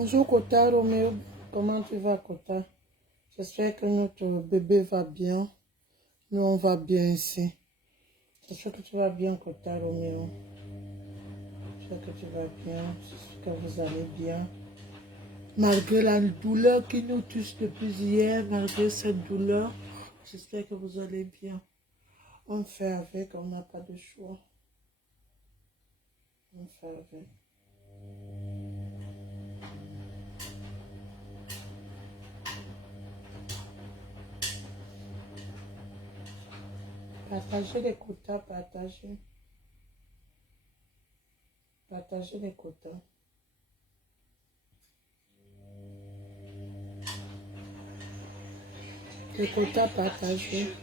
Bonjour Kota Roméo, comment tu vas Kota? J'espère que notre bébé va bien. Nous on va bien ici. J'espère que tu vas bien Kota Roméo. J'espère que tu vas bien, j'espère que vous allez bien. Malgré la douleur qui nous touche depuis hier, malgré cette douleur, j'espère que vous allez bien. On fait avec, on n'a pas de choix. On fait avec. Partagez les quotas, partagez. Partagez les quotas. Les quotas partagés.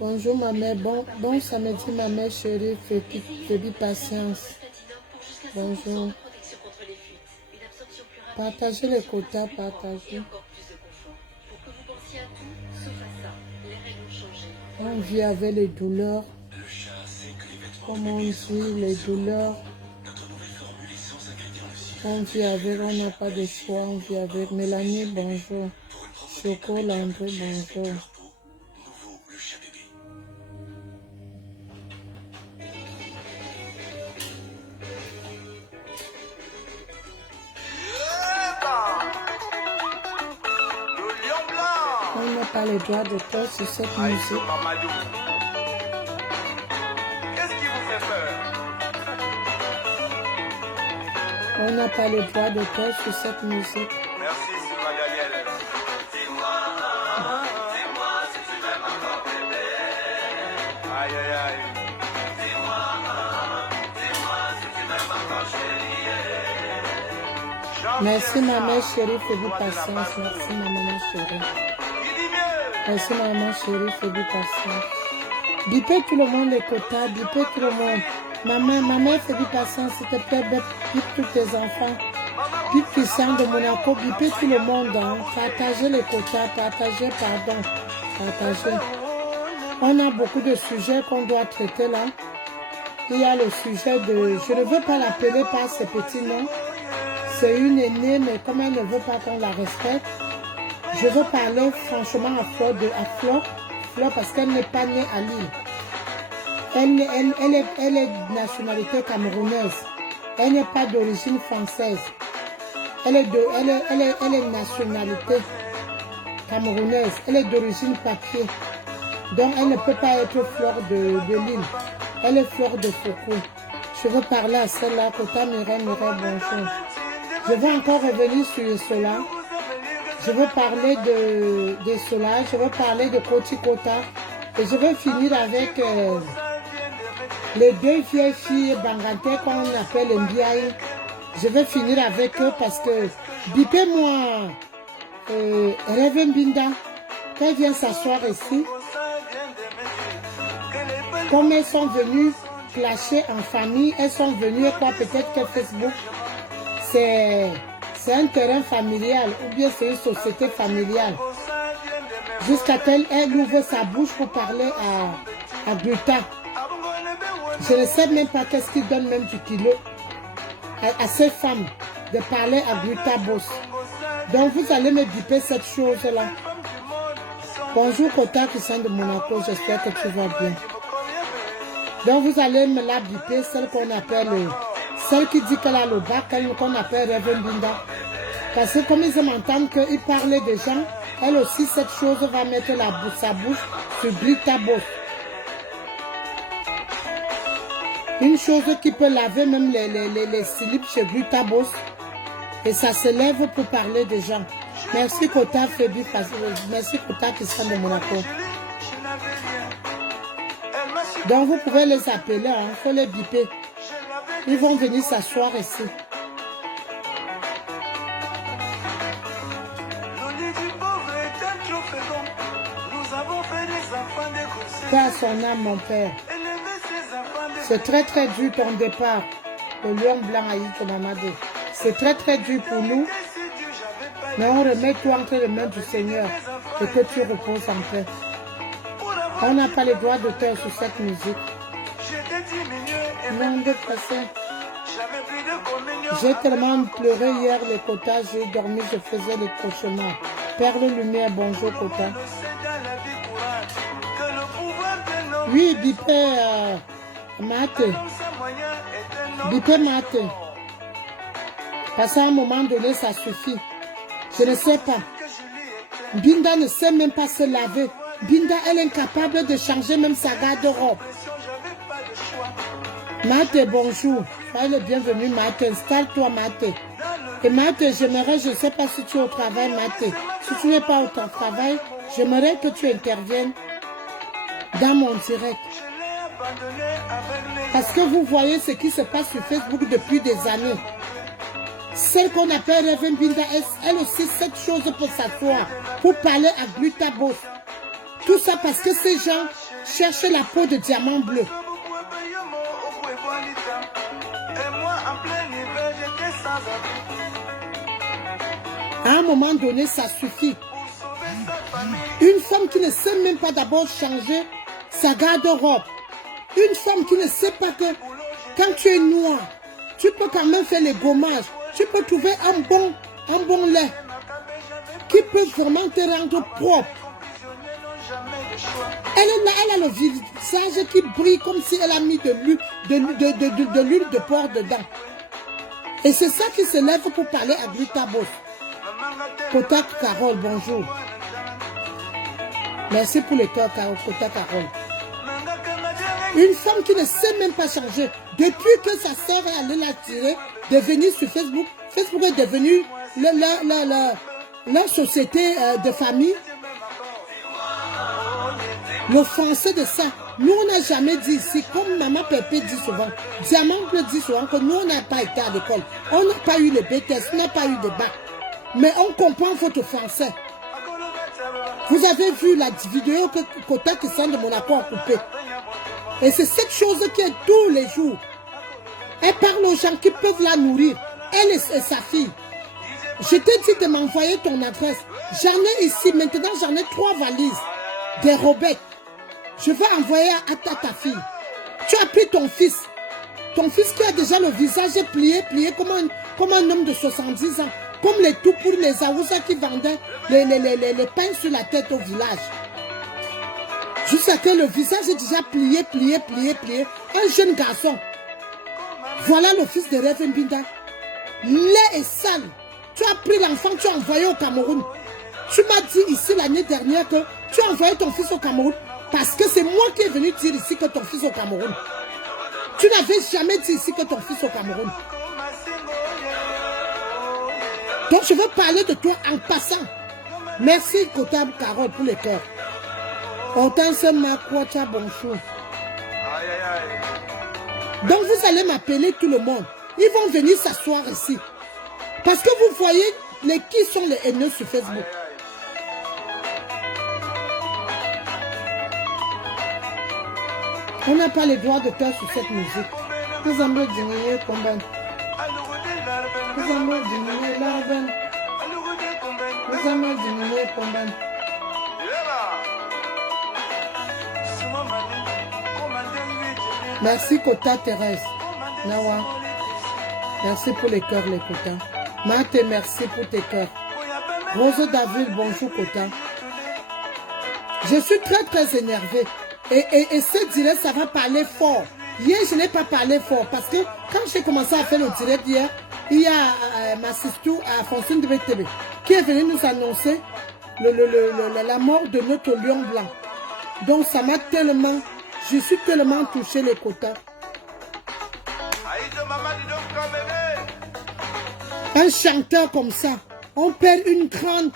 Bonjour ma mère, bon samedi ma mère chérie, Fébi patience. Bonjour. Partagez les quotas, partagez. On vit avec les douleurs. Comme on dit, les douleurs. On vit avec, on n'a pas de choix, on vit avec. Mélanie, bonjour. Choco, Landry, bonjour. On n'a pas le droit d'auteur sur cette musique. Qu'est-ce qui vous fait peur? On n'a pas le droit d'auteur sur cette musique. Merci Sylvain Daniel. Dis-moi si tu m'aimes encore bébé. Aïe aïe aïe. Dis-moi si tu m'aimes encore chérie. Merci maman chérie, Fébi patience. Merci maman chérie. Merci maman chérie, Fébi patience. Bipez tout le monde les quotas, bipez tout le monde. Maman Fébi patience, s'il te plaît, bip tous tes enfants. Bip Christian de Monaco, bipez tout le monde. Hein. Partagez les quotas, partagez, pardon. Partagez. On a beaucoup de sujets qu'on doit traiter là. Il y a le sujet de... Je ne veux pas l'appeler par ses petits noms. C'est une aînée, mais comme elle ne veut pas qu'on la respecte, je veux parler franchement à Fleur parce qu'elle n'est pas née à Lille. Elle est de nationalité camerounaise. Elle n'est pas d'origine française. Elle est de nationalité camerounaise. Elle est d'origine papier. Donc elle ne peut pas être Fleur de Lille. Elle est Fleur de Foucault. Je veux parler à celle-là, Kota Mireille, bonjour. Je vais encore revenir sur cela. Je veux parler de cela. Je veux parler de Koti Kota. Et je vais finir avec les deux vieilles filles bangantais qu'on appelle Mbiaï. Je vais finir avec eux parce que, bipez-moi, Reven Binda, quand elle vient s'asseoir ici, comme elles sont venues clasher en famille, elles sont venues, quoi, peut-être que Facebook, c'est un terrain familial ou bien c'est une société familiale. Jusqu'à tel elle ouvre sa bouche pour parler à Gluta. Je ne sais même pas qu'est-ce qui donne même du kilo à ces femmes de parler à Gluta Boss. Donc vous allez me biper cette chose-là. Bonjour Kota Christian de Monaco, j'espère que tu vas bien. Donc vous allez me la biper, celle qu'on appelle... Celle qui dit qu'elle a le bac, qu'on appelle Reven Binda. Parce que comme ils m'entendent qu'ils parlaient des gens, elle aussi, cette chose va mettre sa bouche sur Gluta Boss. Une chose qui peut laver même les slips chez Gluta Boss. Et ça se lève pour parler des gens. Merci Kota Fébi, merci Kota Christian de Monaco. Donc vous pouvez les appeler, il faut les biper. Ils vont venir s'asseoir ici. Paix à son âme, mon père. C'est très très dur ton départ. Le lion blanc a eu ton Mamadou. C'est très très dur pour nous. Mais on remet tout entre les mains du Seigneur et que tu reposes en paix. On n'a pas le droit d'auteur sur cette musique. Non, de passer. J'ai tellement pleuré hier, les quotas, j'ai dormi, je faisais les cauchemars. Perle lumière, bonjour quota. Oui, Bipé, Mate. Bipé Mate. Parce qu'à un moment donné, ça suffit. Je ne sais pas. Binda ne sait même pas se laver. Binda, elle est incapable de changer même sa garde-robe. Mate, bonjour. Soyez le bienvenu, Mate. Installe-toi, Mate. Et Mate, j'aimerais, je ne sais pas si tu es au travail, Mate. Si tu n'es pas au travail, j'aimerais que tu interviennes dans mon direct. Parce que vous voyez ce qui se passe sur Facebook depuis des années. Celle qu'on appelle Reverend Binda, elle aussi, cette chose pour s'asseoir, pour parler à Glutabos. Tout ça parce que ces gens cherchent la peau de diamant bleu. À un moment donné, ça suffit. Une femme qui ne sait même pas d'abord changer sa garde-robe. Une femme qui ne sait pas que quand tu es noir, tu peux quand même faire les gommages. Tu peux trouver un bon lait qui peut vraiment te rendre propre. Elle est là, elle a le visage qui brille comme si elle a mis de l'huile de porc dedans. Et c'est ça qui se lève pour parler à Glutabos. Kota Carole, bonjour. Merci pour le cœur, Kota Carole. Une femme qui ne sait même pas changer. Depuis que sa sœur est allée la tirer, de venir sur Facebook, Facebook est devenu leur société de famille. Le français de ça, nous on n'a jamais dit ici, comme Maman Pépé dit souvent, Diamant Bleu dit souvent que nous on n'a pas été à l'école, on n'a pas eu le BTS, on n'a pas eu de bac, mais on comprend votre français. Vous avez vu la vidéo que Kota qui sent de Monaco a coupé. Et c'est cette chose qui est tous les jours. Elle parle aux gens qui peuvent la nourrir, elle et sa fille. Je t'ai dit de m'envoyer ton adresse. J'en ai ici, maintenant j'en ai 3 valises, des robettes. Je vais envoyer à ta fille. Tu as pris ton fils qui a déjà le visage plié comme un homme de 70 ans. Comme les tout pour les Aoussa qui vendaient les pains sur la tête au village. Jusqu'à que le visage est déjà plié. Un jeune garçon. Voilà le fils de Reverend Binda. Laid et sale. Tu as pris l'enfant, tu as envoyé au Cameroun. Tu m'as dit ici l'année dernière que tu as envoyé ton fils au Cameroun parce que c'est moi qui est venu dire ici que ton fils au Cameroun. Tu n'avais jamais dit ici que ton fils au Cameroun. Donc je veux parler de toi en passant. Merci Kota Carole pour les cœurs. Hortense Makwata, bonjour. Donc vous allez m'appeler tout le monde. Ils vont venir s'asseoir ici. Parce que vous voyez qui sont les haineux sur Facebook. On n'a pas le droit de faire sur cette musique. Nous allons diminuer combien. Nous allons diminuer l'argent. Nous allons diminuer combien. Merci Kota Thérèse. Nawa. Merci pour les cœurs, les Kota. Mate, merci pour tes cœurs. Rose David, bonjour Kota. Je suis très énervée. Et ce direct, ça va parler fort. Hier, je n'ai pas parlé fort parce que quand j'ai commencé à faire le direct hier, il y a ma sister à Fontaine de BTB qui est venue nous annoncer la mort de notre lion blanc. Donc ça m'a tellement, je suis tellement touchée les quotas. Un chanteur comme ça, on perd une grande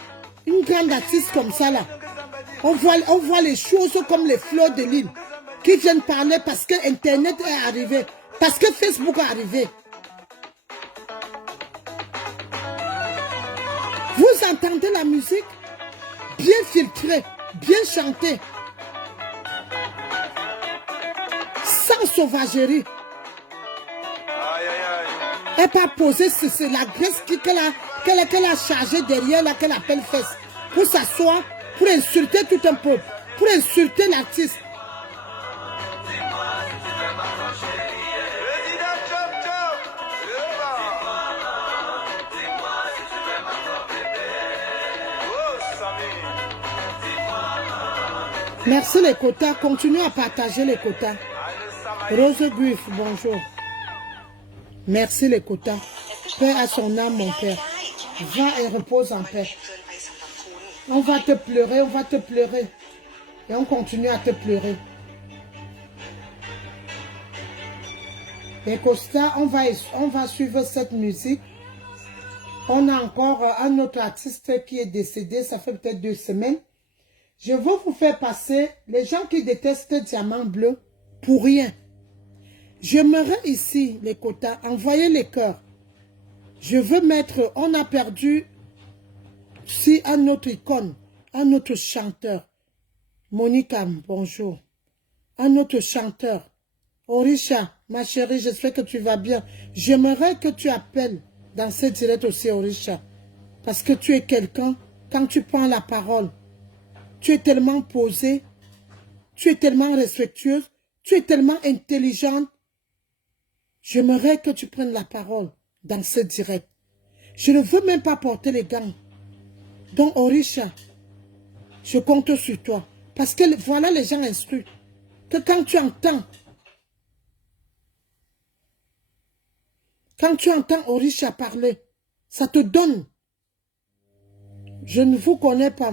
artiste comme ça là. On voit les choses comme les fleurs de l'île qui viennent parler parce que Internet est arrivé, parce que Facebook est arrivé. Vous entendez la musique bien filtrée, bien chantée, sans sauvagerie. Elle peut poser, c'est la graisse qu'elle a chargée derrière, là, qu'elle appelle fesse, pour s'asseoir, pour insulter tout un peuple, pour insulter l'artiste. Merci les quotas. Continuez à partager les quotas. Rose Buff, bonjour. Merci les quotas. Paix à son âme, mon père. Va et repose en paix. On va te pleurer, on va te pleurer. Et on continue à te pleurer. Et Costa, on va suivre cette musique. On a encore un autre artiste qui est décédé, ça fait peut-être 2 semaines. Je veux vous faire passer les gens qui détestent Diamant Bleu pour rien. J'aimerais ici, les quotas, envoyer les cœurs. Je veux mettre, on a perdu si un autre icône, un autre chanteur. Monica, bonjour. Un autre chanteur. Orisha, ma chérie, j'espère que tu vas bien. J'aimerais que tu appelles dans ce direct aussi, Orisha. Parce que tu es quelqu'un, quand tu prends la parole, tu es tellement posée, tu es tellement respectueuse, tu es tellement intelligente. J'aimerais que tu prennes la parole dans ce direct. Je ne veux même pas porter les gants. Donc, Orisha, je compte sur toi. Parce que voilà les gens instruits. Que quand tu entends Orisha parler, ça te donne. Je ne vous connais pas.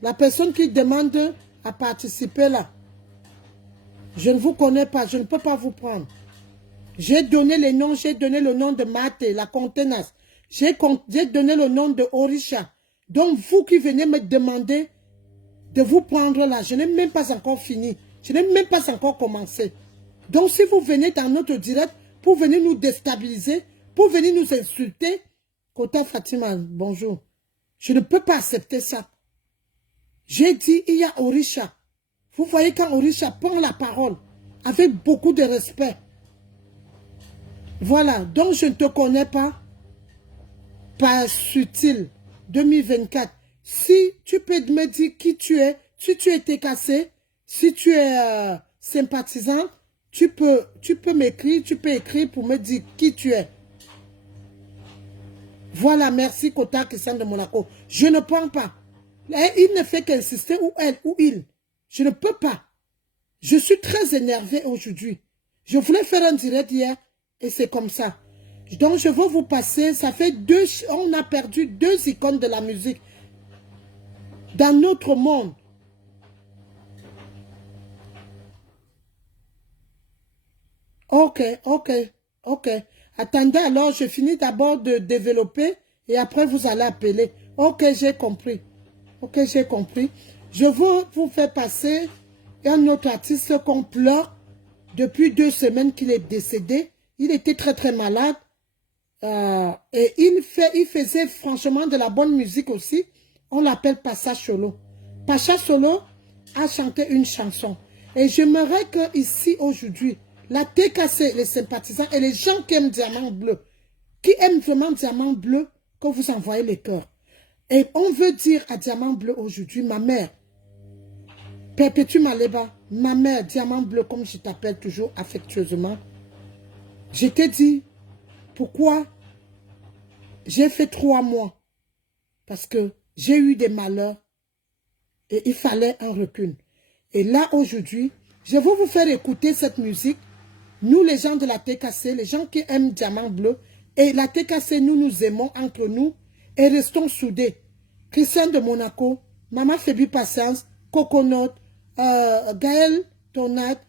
La personne qui demande à participer là, je ne vous connais pas, je ne peux pas vous prendre. J'ai donné les noms, j'ai donné le nom de Maté, la contenance. J'ai donné le nom de Orisha. Donc vous qui venez me demander de vous prendre là, je n'ai même pas encore fini. Je n'ai même pas encore commencé. Donc si vous venez dans notre direct pour venir nous déstabiliser, pour venir nous insulter, Kota Fatima, bonjour. Je ne peux pas accepter ça. J'ai dit, il y a Orisha. Vous voyez quand Orisha prend la parole, avec beaucoup de respect. Voilà, donc je ne te connais pas. Pas subtil. 2024. Si tu peux me dire qui tu es, si tu es cassé, si tu es sympathisant, tu peux m'écrire, tu peux écrire pour me dire qui tu es. Voilà, merci Kota Christian de Monaco. Je ne prends pas. Il ne fait qu'insister, ou elle, ou il. Je ne peux pas. Je suis très énervé aujourd'hui. Je voulais faire un direct hier, et c'est comme ça. Donc je veux vous passer, ça fait on a perdu 2 icônes de la musique dans notre monde. Ok. Attendez alors, je finis d'abord de développer et après vous allez appeler. Ok, j'ai compris. Ok, j'ai compris. Je veux vous faire passer un autre artiste qu'on pleure depuis 2 semaines qu'il est décédé. Il était très très malade. Et il faisait franchement de la bonne musique aussi. On l'appelle Pacha Solo. Pacha Solo a chanté une chanson. Et j'aimerais que ici aujourd'hui, la TKC, les sympathisants et les gens qui aiment Diamant Bleu, qui aiment vraiment Diamant Bleu, que vous envoyez les cœurs. Et on veut dire à Diamant Bleu aujourd'hui, ma mère, Perpétue Maleba, ma mère, Diamant Bleu, comme je t'appelle toujours affectueusement, je t'ai dit, pourquoi j'ai fait 3 mois? Parce que j'ai eu des malheurs et il fallait un recul. Et là, aujourd'hui, je vais vous faire écouter cette musique. Nous, les gens de la TKC, les gens qui aiment Diamant Bleu, et la TKC, nous nous aimons entre nous et restons soudés. Christian de Monaco, Maman Fébi Patience, Coconut, Gaël Tonat,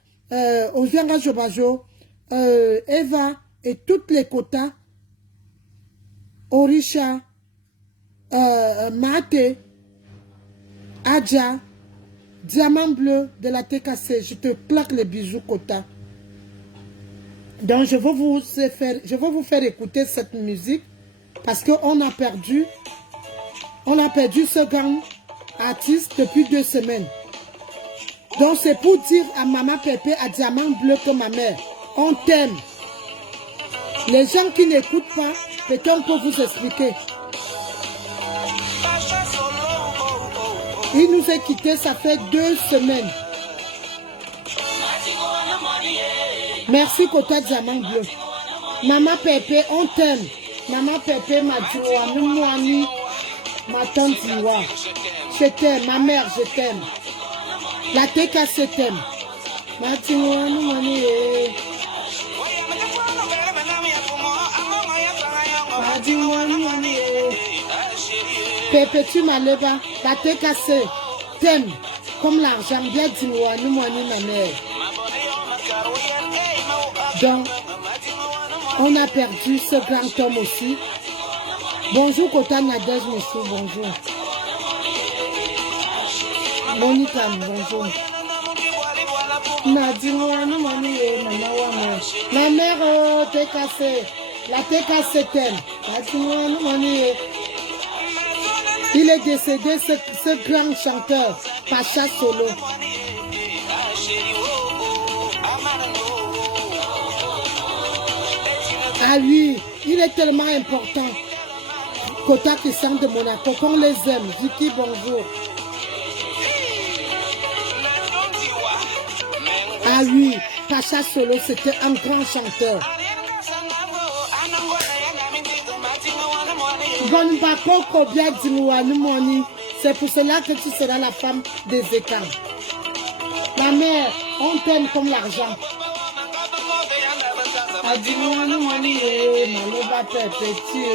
Ozianga Jobajo, Eva et toutes les quotas, Orisha, Mate, Adja, Diamant Bleu de la TKC. Je te claque les bisous, quota. Donc je vais vous faire écouter cette musique parce qu'on a perdu ce grand artiste depuis 2 semaines. Donc c'est pour dire à Maman Pépé, à Diamant Bleu que ma mère, on t'aime. Les gens qui n'écoutent pas, peut-être on peut vous expliquer. Il nous a quittés, ça fait 2 semaines. Merci Kota Diamant Bleu. Maman Pépé, on t'aime. Maman Pépé m'a dit, ma tante Diwa. Je t'aime, ma mère, je t'aime. La TKC thème. Madingouani Moni. Madingouani Moni. Perpétue Maleba. La TKC thème. Comme l'argent, bien Dingouani Moni ma mère. Donc, on a perdu ce grand homme aussi. Bonjour Kota Nadège Moussou, bonjour. Monica, bonjour. Nadingouani Moni, ma mère, oh, TKC. La TKC thème. Nadingouani Moni. Il est décédé, ce grand chanteur, Pacha Solo. Ah oui, il est tellement important. Kota qui sent de Monaco, qu'on les aime. Vicky, bonjour. Ah oui, Pacha Solo, c'était un grand chanteur. Bonbako Kobia Dingouani Moni, c'est pour cela que tu seras la femme des étangs. Ma mère, on t'aime comme l'argent. Dingouani Moni, Maloba Petit.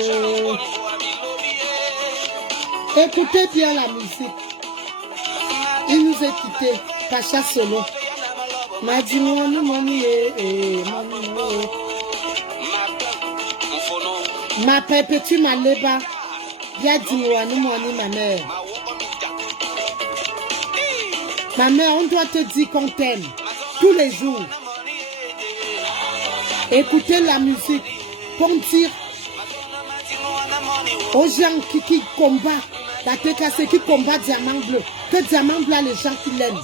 Écoutez bien la musique. Il nous a quittés, Pacha Solo. Dingouani Moni, ma perpétue Maleba, bien Dingouani Moni, ma mère. Ma mère, on doit te dire qu'on t'aime tous les jours. Écoutez la musique pour dire aux gens qui combattent, la TKC qui combat Diamant Bleu, que Diamant Bleu a les gens qui l'aiment.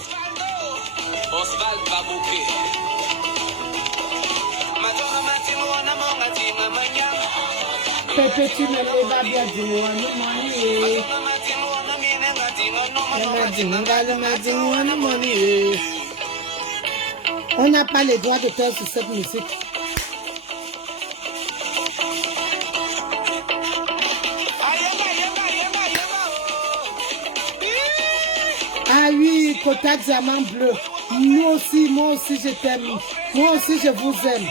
Perpétue Maleba, bien Dingouani Moni. On n'a pas les droits d'auteur sur cette musique. Ah oui, Kota Diamant Bleu. Moi aussi je t'aime. Moi aussi je vous aime.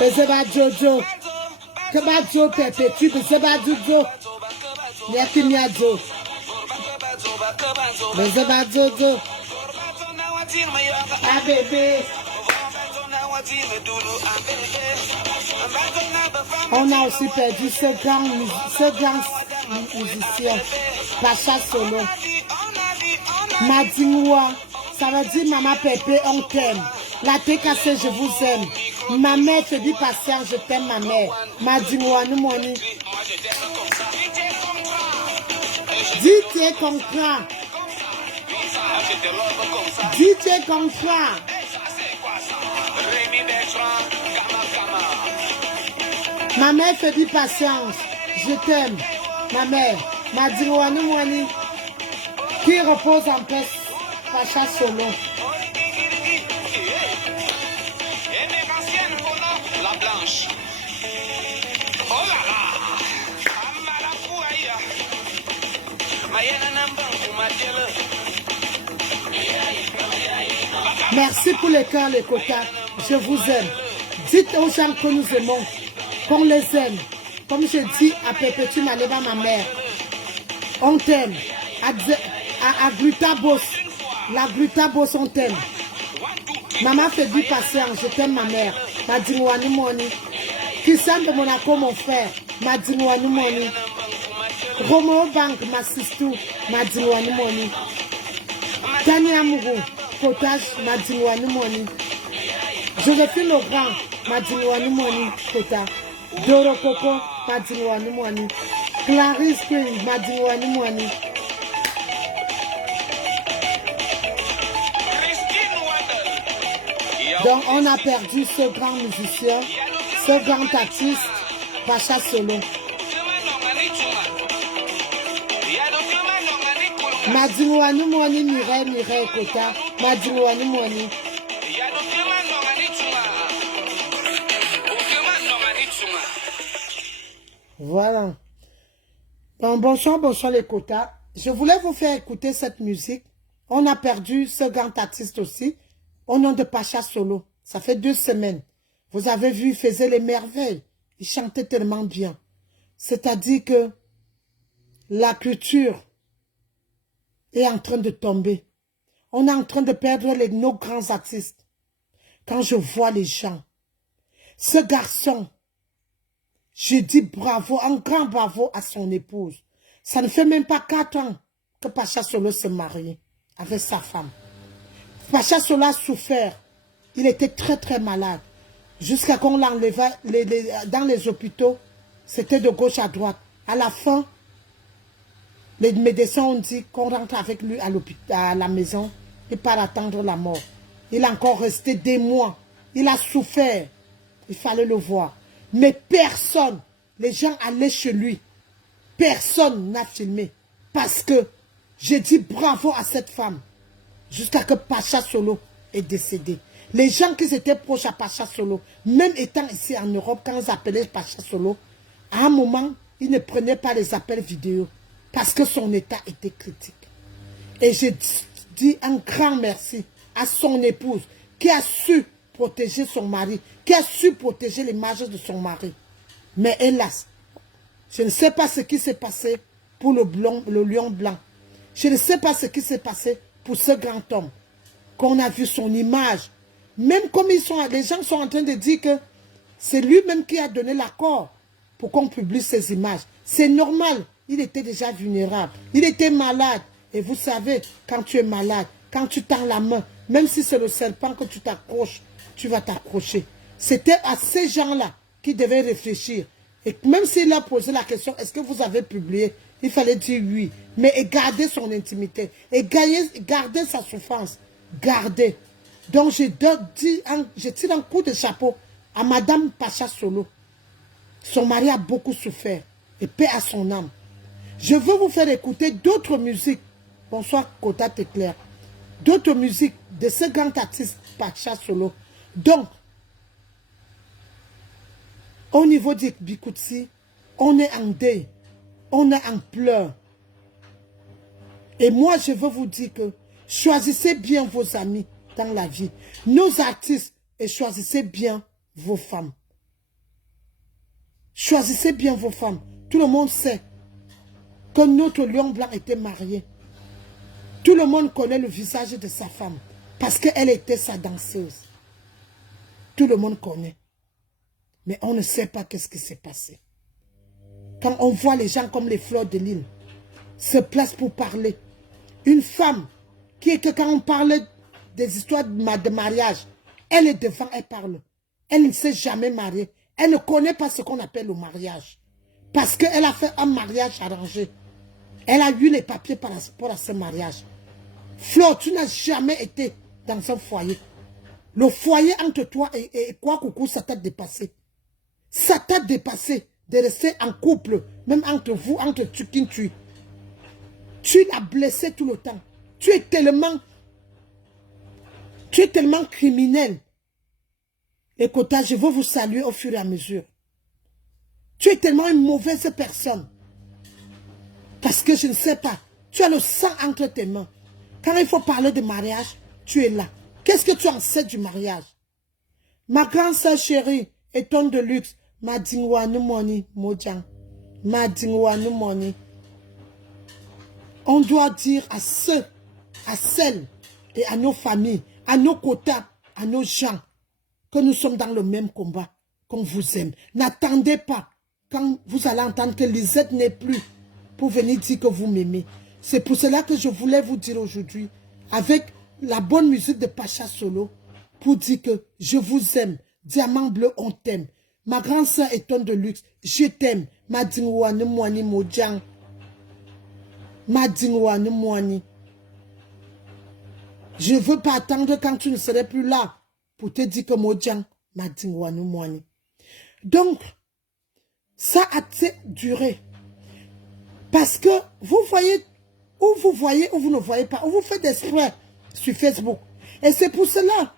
Bezeba Jojo. Keba Jo Perpétue. Bezeba Jojo. Yakimia Jo. Bezeba Jojo. Ah bébé. On a aussi perdu ce grand musicien, Pacha Solo. Madingouani, ça veut dire Maman Pépé, on t'aime. La TKC, je vous aime. Ma mère te dit patience, je t'aime ma mère. Madingouani Moni. Dis tu comprends. Dis tu comprends. Ma mère te dit patience, je t'aime, ma mère. Madingouani Moni, qui repose en paix, Pacha Solo. La blanche. Oh là là. Merci pour les cœurs, les quotas. Je vous aime. Dites aux gens que nous aimons, qu'on les aime. Comme je dis à Perpétue Maleba, ma mère. On t'aime. À Glutabos. La Glutabos, on t'aime. Maman fait du patience. Je t'aime, ma mère. Madingouani Moni. Christian de Monaco, mon frère. Madingouani Moni. Romeo Bank, ma sister. Madingouani Moni. Tania Mougou. Potage, Madingouani Moni. Joséphine Legrand, Madingouani Moni. Kota. Doro Coco, Madingouani Moni. Clarisse Queen, Madingouani Moni. Donc on a perdu ce grand musicien, ce grand artiste, Pacha Solo. Madingouani Moni, Mireille Kota, Madingouani Moni. Voilà. Bon, bonsoir, bonsoir les quotas. Je voulais vous faire écouter cette musique. On a perdu ce grand artiste aussi, au nom de Pacha Solo. Ça fait 2 semaines. Vous avez vu, il faisait les merveilles. Il chantait tellement bien. C'est-à-dire que la culture est en train de tomber. On est en train de perdre nos grands artistes. Quand je vois les gens, ce garçon, je dis bravo, un grand bravo à son épouse. Ça ne fait même pas 4 ans que Pacha Solo s'est marié avec sa femme. Pacha Solo a souffert. Il était très très malade. Jusqu'à qu'on l'enleva dans les hôpitaux. C'était de gauche à droite. À la fin, les médecins ont dit qu'on rentre avec lui à la maison et pas attendre la mort. Il a encore resté des mois. Il a souffert. Il fallait le voir. Mais personne, les gens allaient chez lui. Personne n'a filmé. Parce que j'ai dit bravo à cette femme. Jusqu'à que Pacha Solo est décédé. Les gens qui étaient proches à Pacha Solo, même étant ici en Europe, quand ils appelaient Pacha Solo, à un moment, ils ne prenaient pas les appels vidéo. Parce que son état était critique. Et je dis un grand merci à son épouse qui a su protéger son mari, qui a su protéger l'image de son mari. Mais hélas, je ne sais pas ce qui s'est passé pour le lion blanc. Je ne sais pas ce qui s'est passé pour ce grand homme. Qu'on a vu son image. Même comme les gens sont en train de dire que c'est lui-même qui a donné l'accord pour qu'on publie ces images. C'est normal. Il était déjà vulnérable. Il était malade. Et vous savez, quand tu es malade, quand tu tends la main, même si c'est le serpent que tu t'accroches, tu vas t'accrocher. C'était à ces gens-là qui devaient réfléchir. Et même s'il a posé la question, est-ce que vous avez publié? Il fallait dire oui. Mais garder son intimité. Et garder sa souffrance. Garder. Donc je tire un coup de chapeau à Madame Pacha Solo. Son mari a beaucoup souffert. Et paix à son âme. Je veux vous faire écouter d'autres musiques. Bonsoir, Kota Teclair. D'autres musiques de ce grand artiste Pacha Solo. Donc, au niveau du Bikutsi, on est en deuil. On est en pleurs. Et moi, je veux vous dire que choisissez bien vos amis dans la vie. Nos artistes, et choisissez bien vos femmes. Choisissez bien vos femmes. Tout le monde sait que notre lion blanc était marié. Tout le monde connaît le visage de sa femme parce qu'elle était sa danseuse. Tout le monde connaît. Mais on ne sait pas qu'est-ce qui s'est passé. Quand on voit les gens comme les fleurs de l'île se placent pour parler. Une femme qui est que quand on parle des histoires de mariage, elle est devant, elle parle. Elle ne s'est jamais mariée. Elle ne connaît pas ce qu'on appelle le mariage. Parce qu'elle a fait un mariage arrangé. Elle a eu les papiers par rapport à ce mariage. Fleur, tu n'as jamais été dans un foyer. Le foyer entre toi et quoi coucou, ça t'a dépassé. Ça t'a dépassé de rester en couple, même entre vous, entre tu qui tu. Tu l'as blessé tout le temps. Tu es tellement criminel. Écoute, je veux vous saluer au fur et à mesure. Tu es tellement une mauvaise personne. Parce que je ne sais pas. Tu as le sang entre tes mains. Quand il faut parler de mariage, tu es là. Qu'est-ce que tu en sais du mariage? Ma grande sœur chérie, étonne de luxe, ma dingwa no money, mojang. Ma dingwa no money. On doit dire à ceux, à celles et à nos familles, à nos quotas, à nos gens, que nous sommes dans le même combat, qu'on vous aime. N'attendez pas quand vous allez entendre que Lisette n'est plus pour venir dire que vous m'aimez. C'est pour cela que je voulais vous dire aujourd'hui, avec la bonne musique de Pacha Solo, pour dire que je vous aime. Diamant bleu, on t'aime. Ma grande sœur étonne de luxe, je t'aime. Ma dingwa ne moani mojang. Ma dingwa ne moani. Je ne veux pas attendre quand tu ne serais plus là pour te dire que mojang, ma dingwa ne moani. Donc, ça a duré. Parce que vous voyez ou vous ne voyez pas, ou vous faites des sprays sur Facebook. Et c'est pour cela,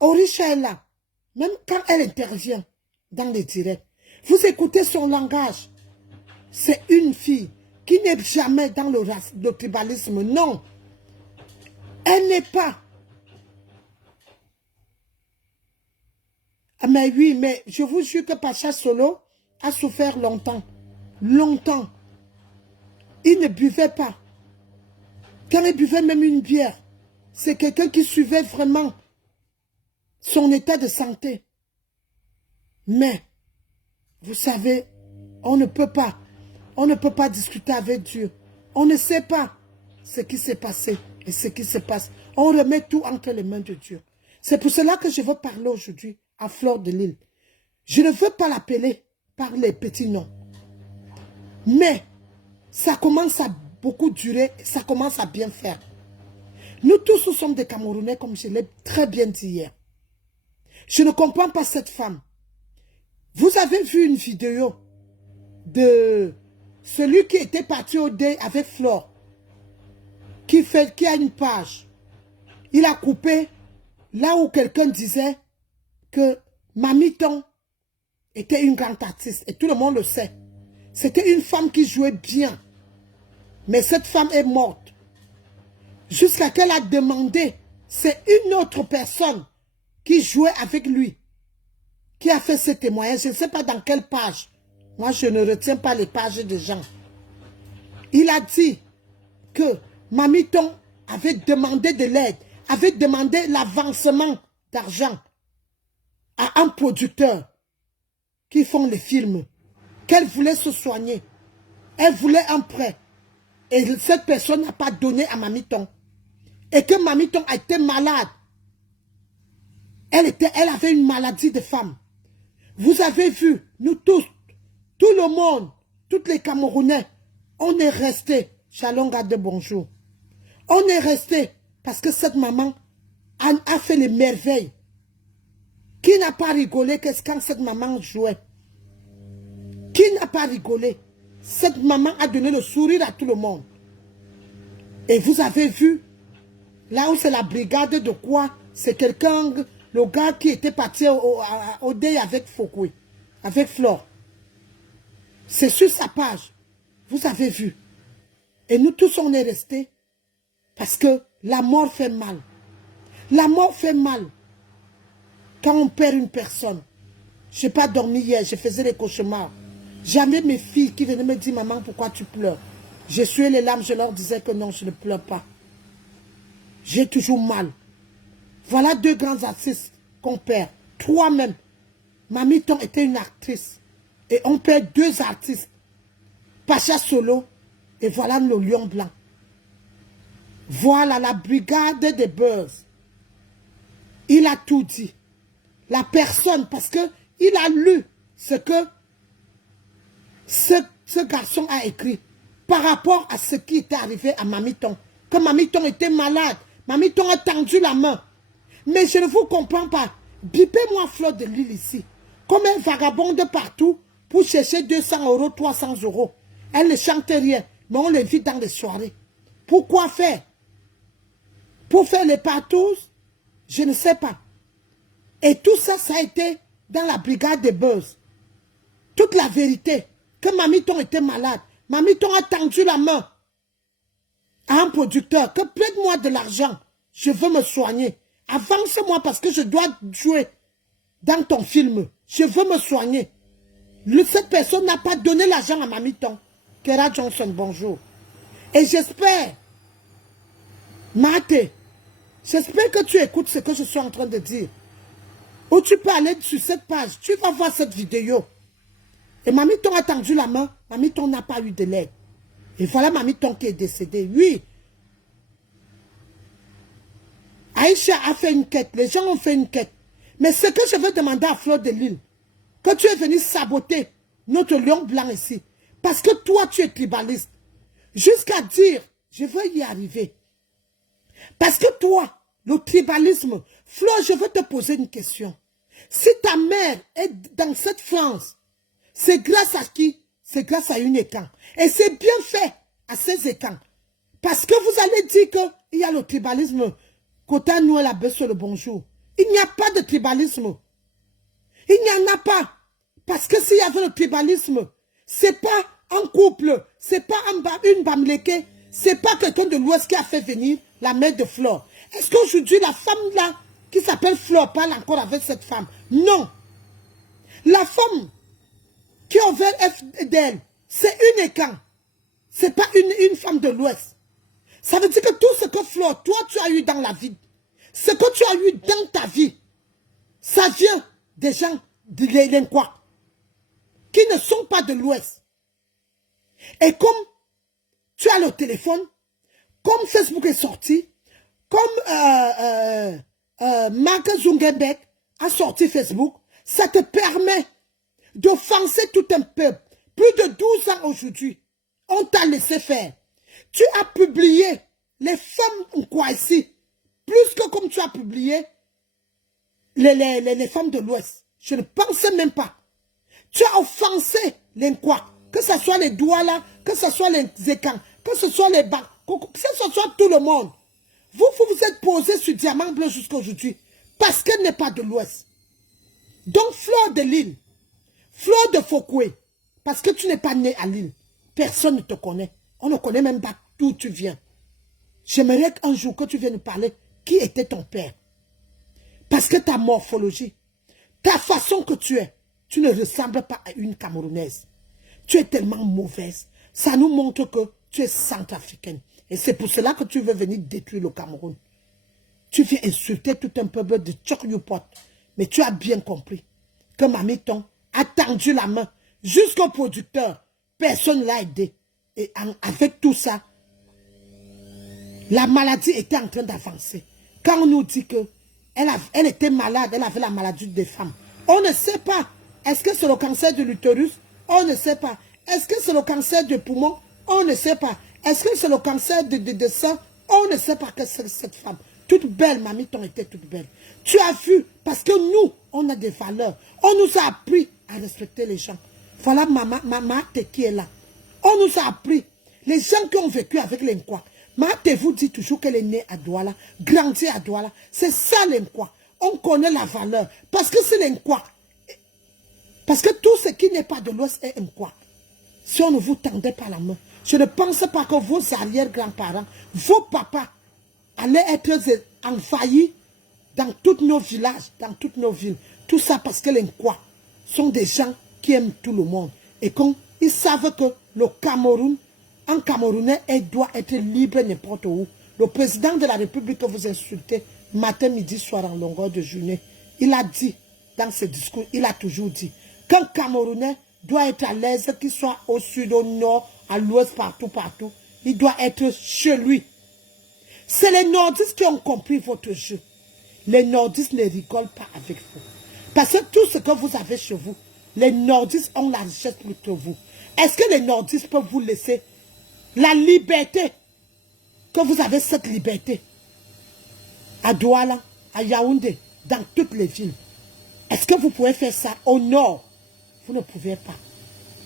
Orisha est là, même quand elle intervient dans les directs. Vous écoutez son langage. C'est une fille qui n'est jamais dans le tribalisme. Non. Elle n'est pas. Mais oui, mais je vous jure que Pacha Solo a souffert longtemps. Longtemps. Il ne buvait pas. Quand il buvait même une bière, c'est quelqu'un qui suivait vraiment son état de santé. Mais, vous savez, on ne peut pas. On ne peut pas discuter avec Dieu. On ne sait pas ce qui s'est passé et ce qui se passe. On remet tout entre les mains de Dieu. C'est pour cela que je veux parler aujourd'hui à Fleur de Lys. Je ne veux pas l'appeler par les petits noms. Mais, ça commence à beaucoup durer, ça commence à bien faire. Nous tous, nous sommes des Camerounais, comme je l'ai très bien dit hier. Je ne comprends pas cette femme. Vous avez vu une vidéo de celui qui était parti au deuil avec Flore, qui a une page. Il a coupé là où quelqu'un disait que Mamiton était une grande artiste. Et tout le monde le sait. C'était une femme qui jouait bien. Mais cette femme est morte. Jusqu'à qu'elle a demandé, c'est une autre personne qui jouait avec lui, qui a fait ce témoignage. Je ne sais pas dans quelle page. Moi, je ne retiens pas les pages des gens. Il a dit que Mamiton avait demandé de l'aide, avait demandé l'avancement d'argent à un producteur qui font les films, qu'elle voulait se soigner. Elle voulait un prêt. Et cette personne n'a pas donné à Mamiton. Et que Mamiton a été malade. Elle avait une maladie de femme. Vous avez vu, nous tous, tout le monde, tous les Camerounais, on est restés. Shalom, garde bonjour. On est restés parce que cette maman a fait les merveilles. Qui n'a pas rigolé quand cette maman jouait? Qui n'a pas rigolé? Cette maman a donné le sourire à tout le monde. Et vous avez vu, là où c'est la brigade de quoi? C'est quelqu'un, le gars qui était parti au deuil avec Fokoué, avec Flore. C'est sur sa page. Vous avez vu. Et nous tous, on est restés parce que la mort fait mal. La mort fait mal. Quand on perd une personne. Je n'ai pas dormi hier, je faisais des cauchemars. J'avais mes filles qui venaient me dire, maman, pourquoi tu pleures? J'ai sué les larmes, je leur disais que non, je ne pleure pas. J'ai toujours mal. Voilà deux grands artistes qu'on perd. Trois même. Mamiton était une actrice. Et on perd deux artistes. Pacha Solo et voilà le lion blanc. Voilà la brigade des buzz. Il a tout dit. La personne, parce que il a lu ce que ce garçon a écrit par rapport à ce qui était arrivé à Mamiton. Que Mamiton était malade. Mamiton a tendu la main. Mais je ne vous comprends pas. Bipez-moi Fleur de Lys ici. Comme un vagabonde partout pour chercher 200 €, 300 €. Elle ne chante rien, mais on l'invite dans les soirées. Pourquoi faire? Pour faire les partous? Je ne sais pas. Et tout ça, ça a été dans la brigade des buzz. Toute la vérité. Que Mamiton était malade. Mamiton a tendu la main à un producteur. Que prête-moi de l'argent. Je veux me soigner. Avance-moi parce que je dois jouer dans ton film. Je veux me soigner. Cette personne n'a pas donné l'argent à Mamiton. Kera Johnson, bonjour. Et j'espère, Maté, j'espère que tu écoutes ce que je suis en train de dire. Ou tu peux aller sur cette page, tu vas voir cette vidéo. Et Mamiton a tendu la main, Mamiton n'a pas eu de l'aide. Et voilà Mamiton qui est décédé. Oui. Aïcha a fait une quête, les gens ont fait une quête. Mais ce que je veux demander à Fleur de Lys, que tu es venu saboter notre lion blanc ici. Parce que toi, tu es tribaliste. Jusqu'à dire, je veux y arriver. Parce que toi, le tribalisme, Fleur, je veux te poser une question. Si ta mère est dans cette France, c'est grâce à qui? C'est grâce à une écan. Et c'est bien fait à ces écans. Parce que vous allez dire qu'il y a le tribalisme. Kota nous la baisse sur le bonjour. Il n'y a pas de tribalisme. Il n'y en a pas. Parce que s'il y avait le tribalisme, c'est pas un couple, c'est pas une Bamileke, c'est pas quelqu'un de l'Ouest qui a fait venir la mère de Flore. Est-ce qu'aujourd'hui, la femme là, qui s'appelle Flore, parle encore avec cette femme? Non. La femme qui a ouvert FDL, c'est une écan. C'est pas une femme de l'Ouest. Ça veut dire que tout ce que Flore, toi, tu as eu dans la vie, ce que tu as eu dans ta vie, ça vient des gens de l'Inquois qui ne sont pas de l'Ouest. Et comme tu as le téléphone, comme Facebook est sorti, comme Mark Zuckerberg a sorti Facebook, ça te permet d'offenser tout un peuple. Plus de 12 ans aujourd'hui, on t'a laissé faire. Tu as publié les femmes quoi ici, plus que comme tu as publié les femmes de l'Ouest. Je ne pensais même pas. Tu as offensé les quoi, que ce soit les Douala, que ce soit les Zékans, que ce soit les Bas, que ce soit tout le monde. Vous vous êtes posé sur Diamant Bleu jusqu'à aujourd'hui parce qu'elle n'est pas de l'Ouest. Donc, Flore de Lille, Flore de Foucault, parce que tu n'es pas né à Lille, personne ne te connaît. On ne connaît même pas d'où tu viens. J'aimerais qu'un jour que tu viennes nous parler qui était ton père. Parce que ta morphologie, ta façon que tu es, tu ne ressembles pas à une Camerounaise. Tu es tellement mauvaise. Ça nous montre que tu es centrafricaine. Et c'est pour cela que tu veux venir détruire le Cameroun. Tu viens insulter tout un peuple de Tchok-Youpot. Mais tu as bien compris que Mamiton a tendu la main jusqu'au producteur. Personne ne l'a aidé. Et avec tout ça, la maladie était en train d'avancer. Quand on nous dit qu'elle était malade, elle avait la maladie des femmes. On ne sait pas. Est-ce que c'est le cancer de l'utérus? On ne sait pas. Est-ce que c'est le cancer du poumon? On ne sait pas. Est-ce que c'est le cancer de sang? On ne sait pas que c'est cette femme. Toute belle, Mamiton était toute belle. Tu as vu, parce que nous, on a des valeurs. On nous a appris à respecter les gens. Voilà maman qui est là. On nous a appris. Les gens qui ont vécu avec l'Inquois. Mate vous dit toujours qu'elle est née à Douala, grandie à Douala. C'est ça l'Inquois. On connaît la valeur. Parce que c'est l'Inquois. Parce que tout ce qui n'est pas de l'Ouest est Inquois. Si on ne vous tendait pas la main, je ne pense pas que vos arrière-grands-parents, vos papas, allaient être envahis dans tous nos villages, dans toutes nos villes. Tout ça parce que les Nkwa sont des gens qui aiment tout le monde. Et ils savent que le Cameroun, un Camerounais, doit être libre n'importe où. Le président de la République que vous insultez, matin, midi, soir, en longueur de journée, il a dit dans ses discours, il a toujours dit qu'un Camerounais doit être à l'aise, qu'il soit au sud, au nord, à l'ouest, partout, partout. Il doit être chez lui. C'est les nordistes qui ont compris votre jeu. Les nordistes ne rigolent pas avec vous. Parce que tout ce que vous avez chez vous, les nordistes ont la richesse plus que vous. Est-ce que les nordistes peuvent vous laisser la liberté, que vous avez cette liberté, à Douala, à Yaoundé, dans toutes les villes? Est-ce que vous pouvez faire ça au nord? Vous ne pouvez pas.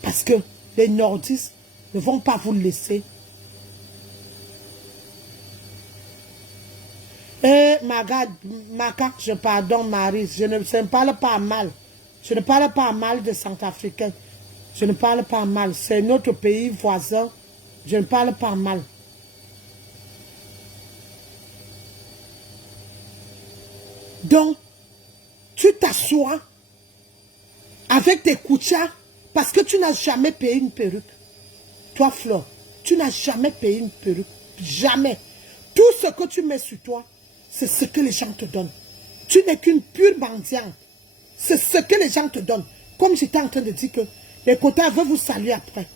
Parce que les nordistes ne vont pas vous laisser. Maca, je pardonne Marie, je ne parle pas mal. Je ne parle pas mal de Centrafricains. Je ne parle pas mal. C'est notre pays voisin. Je ne parle pas mal. Donc, tu t'assois avec tes kouchas parce que tu n'as jamais payé une perruque. Toi, Flore, tu n'as jamais payé une perruque. Jamais. Tout ce que tu mets sur toi, c'est ce que les gens te donnent. Tu n'es qu'une pure mendiante. C'est ce que les gens te donnent. Comme j'étais en train de dire que les quotas veulent vous saluer après.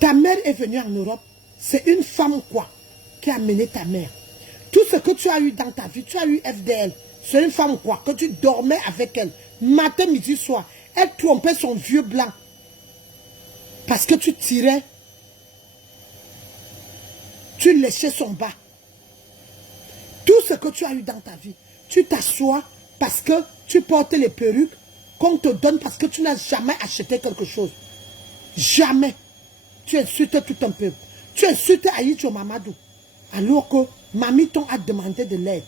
Ta mère est venue en Europe. C'est une femme quoi qui a amené ta mère. Tout ce que tu as eu dans ta vie, tu as eu FDL. C'est une femme quoi que tu dormais avec elle. Matin, midi, soir. Elle trompait son vieux blanc. Parce que tu tirais. Tu léchais son bas. Tout ce que tu as eu dans ta vie, tu t'assois parce que tu portes les perruques qu'on te donne parce que tu n'as jamais acheté quelque chose. Jamais. Tu insultes tout un peuple. Tu insultes Aïcho Mamadou. Alors que Mamiton a demandé de l'aide.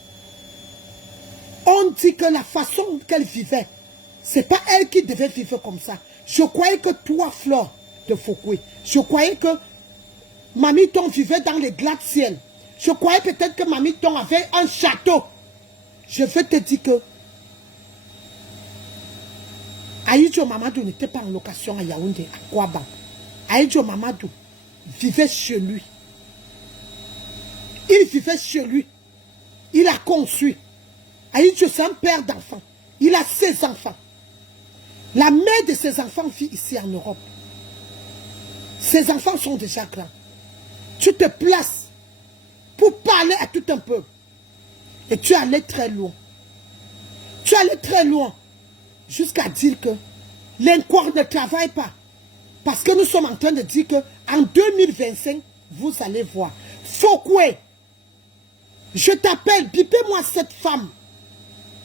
On dit que la façon qu'elle vivait, C'est pas elle qui devait vivre comme ça. Je croyais que toi, Flore de Foucault, je croyais que Mamie Ton vivait dans les gratte-ciel. Je croyais peut-être que Mamie Ton avait un château. Je veux te dire que Aïdjo Mamadou n'était pas en location à Yaoundé, à Kouaban. Aïdjo Mamadou vivait chez lui. Il vivait chez lui. Il a conçu. Aïdjo, c'est un père d'enfants. Il a 16 enfants. La mère de ses enfants vit ici en Europe. Ses enfants sont déjà grands. Tu te places pour parler à tout un peuple. Et tu es allé très loin. Tu es allé très loin. Jusqu'à dire que l'INCOR ne travaille pas. Parce que nous sommes en train de dire qu'en 2025, vous allez voir. Foucault, je t'appelle, bipez-moi cette femme.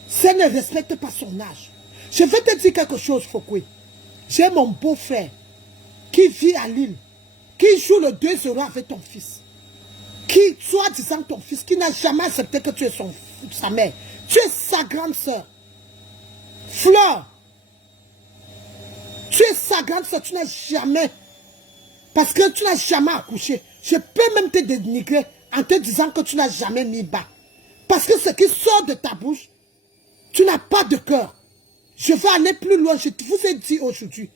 Si elle ne respecte pas son âge. Je vais te dire quelque chose, Foucault. J'ai mon beau-frère qui vit à Lille, qui joue le 2 € avec ton fils. Qui, soi-disant ton fils, qui n'a jamais accepté que tu es sa mère. Tu es sa grande sœur. Fleur, tu es sa grande sœur, tu n'as jamais, parce que tu n'as jamais accouché. Je peux même te dénigrer en te disant que tu n'as jamais mis bas. Parce que ce qui sort de ta bouche, tu n'as pas de cœur. Je vais aller plus loin. Je vous ai dit aujourd'hui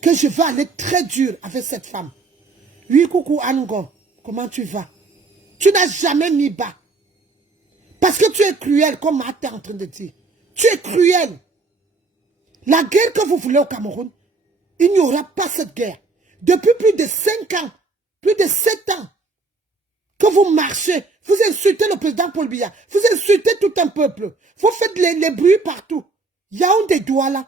que je vais aller très dur avec cette femme. Oui, coucou Ango, comment tu vas? Tu n'as jamais mis bas. Parce que tu es cruel, comme Martha est en train de dire. Tu es cruel. La guerre que vous voulez au Cameroun, il n'y aura pas cette guerre. Depuis plus de 5 ans, plus de 7 ans, que vous marchez, vous insultez le président Paul Biya, vous insultez tout un peuple, vous faites les bruits partout. Il y a un des doigts là.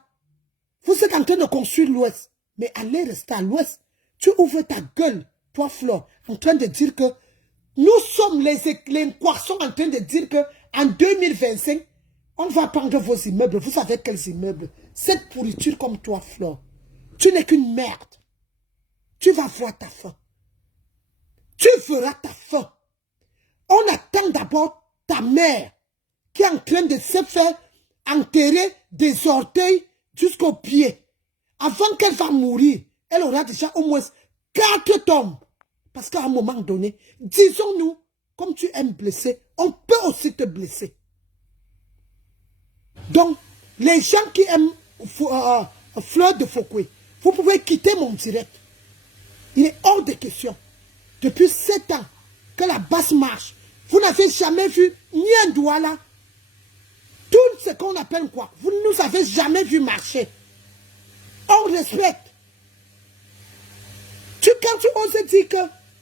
Vous êtes en train de construire l'Ouest. Mais allez rester à l'Ouest. Tu ouvres ta gueule, toi Flore, en train de dire que nous sommes les Nkwar en train de dire que en 2025, on va prendre vos immeubles. Vous savez quels immeubles? Cette pourriture comme toi, Flore. Tu n'es qu'une merde. Tu vas voir ta fin. Tu feras ta fin. On attend d'abord ta mère qui est en train de se faire enterrer des orteils jusqu'aux pieds. Avant qu'elle va mourir, elle aura déjà au moins 4 tombes. Parce qu'à un moment donné, disons-nous, comme tu aimes blesser, on peut aussi te blesser. Donc, les gens qui aiment Fleur de Foucault, vous pouvez quitter mon direct. Il est hors de question. Depuis 7 ans que la basse marche, vous n'avez jamais vu ni un doigt là. Tout ce qu'on appelle quoi? Vous ne nous avez jamais vu marcher. On respecte. Quand tu oses dire que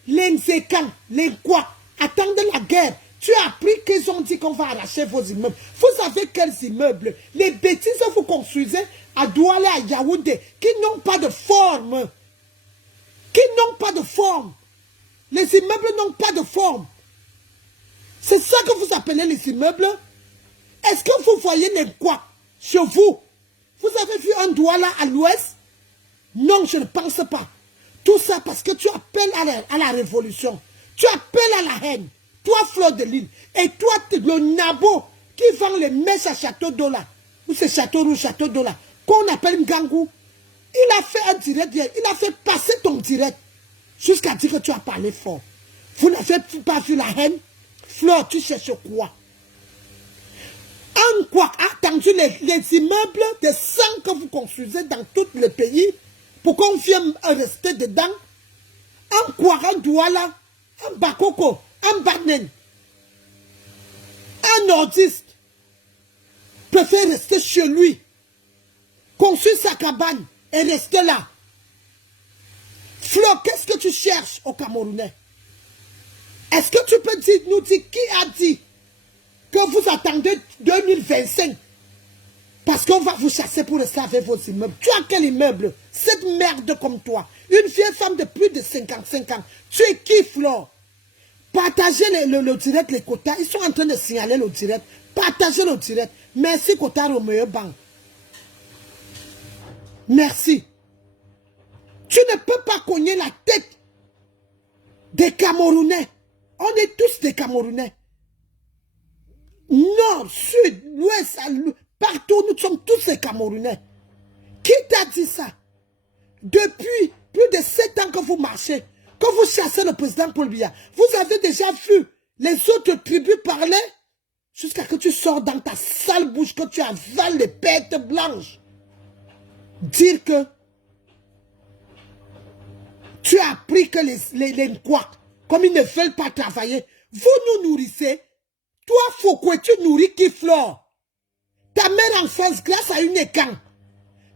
les Nzekans, les quoi, attendent la guerre, tu as appris qu'ils ont dit qu'on va arracher vos immeubles. Vous savez quels immeubles? Les bêtises que vous construisez à Douala, à Yaoundé, qui n'ont pas de forme. Qui n'ont pas de forme. Les immeubles n'ont pas de forme. C'est ça que vous appelez les immeubles? Est-ce que vous voyez les quoi chez vous? Vous avez vu un Douala à l'ouest? Non, je ne pense pas. Tout ça parce que tu appelles à la révolution. Tu appelles à la haine. Toi, Fleur de Lille. Et toi, le nabo qui vend les mèches à Château d'eau là. Ou c'est Château Rouge, Château d'eau là. Qu'on appelle Ngangou. Il a fait un direct hier. Il a fait passer ton direct. Jusqu'à dire que tu as parlé fort. Vous n'avez pas vu la haine? Fleur, tu cherches quoi? En quoi? Attendu les immeubles de sang que vous construisez dans tout le pays pour qu'on vienne rester dedans. En quoi? En Douala, en Bakoko, en Banen. Un nordiste préfère rester chez lui, construire sa cabane et rester là. Flo, qu'est-ce que tu cherches au Camerounais? Est-ce que tu peux nous dire qui a dit que vous attendez 2025 parce qu'on va vous chasser pour rester avec vos immeubles? Tu as quel immeuble? Cette merde comme toi, une vieille femme de plus de 55 ans. Tu es qui, Flo? Partagez le direct, les quotas. Ils sont en train de signaler le direct. Partagez le direct. Merci, Quota Romeo Bank. Merci. Tu ne peux pas cogner la tête des Camerounais. On est tous des Camerounais. Nord, sud, l'ouest, Partout, nous sommes tous des Camerounais. Qui t'a dit ça? Depuis plus de 7 ans que vous marchez, que vous chassez le président Paul Biya, vous avez déjà vu les autres tribus parler jusqu'à ce que tu sors dans ta sale bouche, que tu avales les bêtes blanches. Dire que tu as appris que les Nkwak, comme ils ne veulent pas travailler, vous nous nourrissez. Toi, Foucault, tu nourris qui Flore? Ta mère en France, grâce à une écan.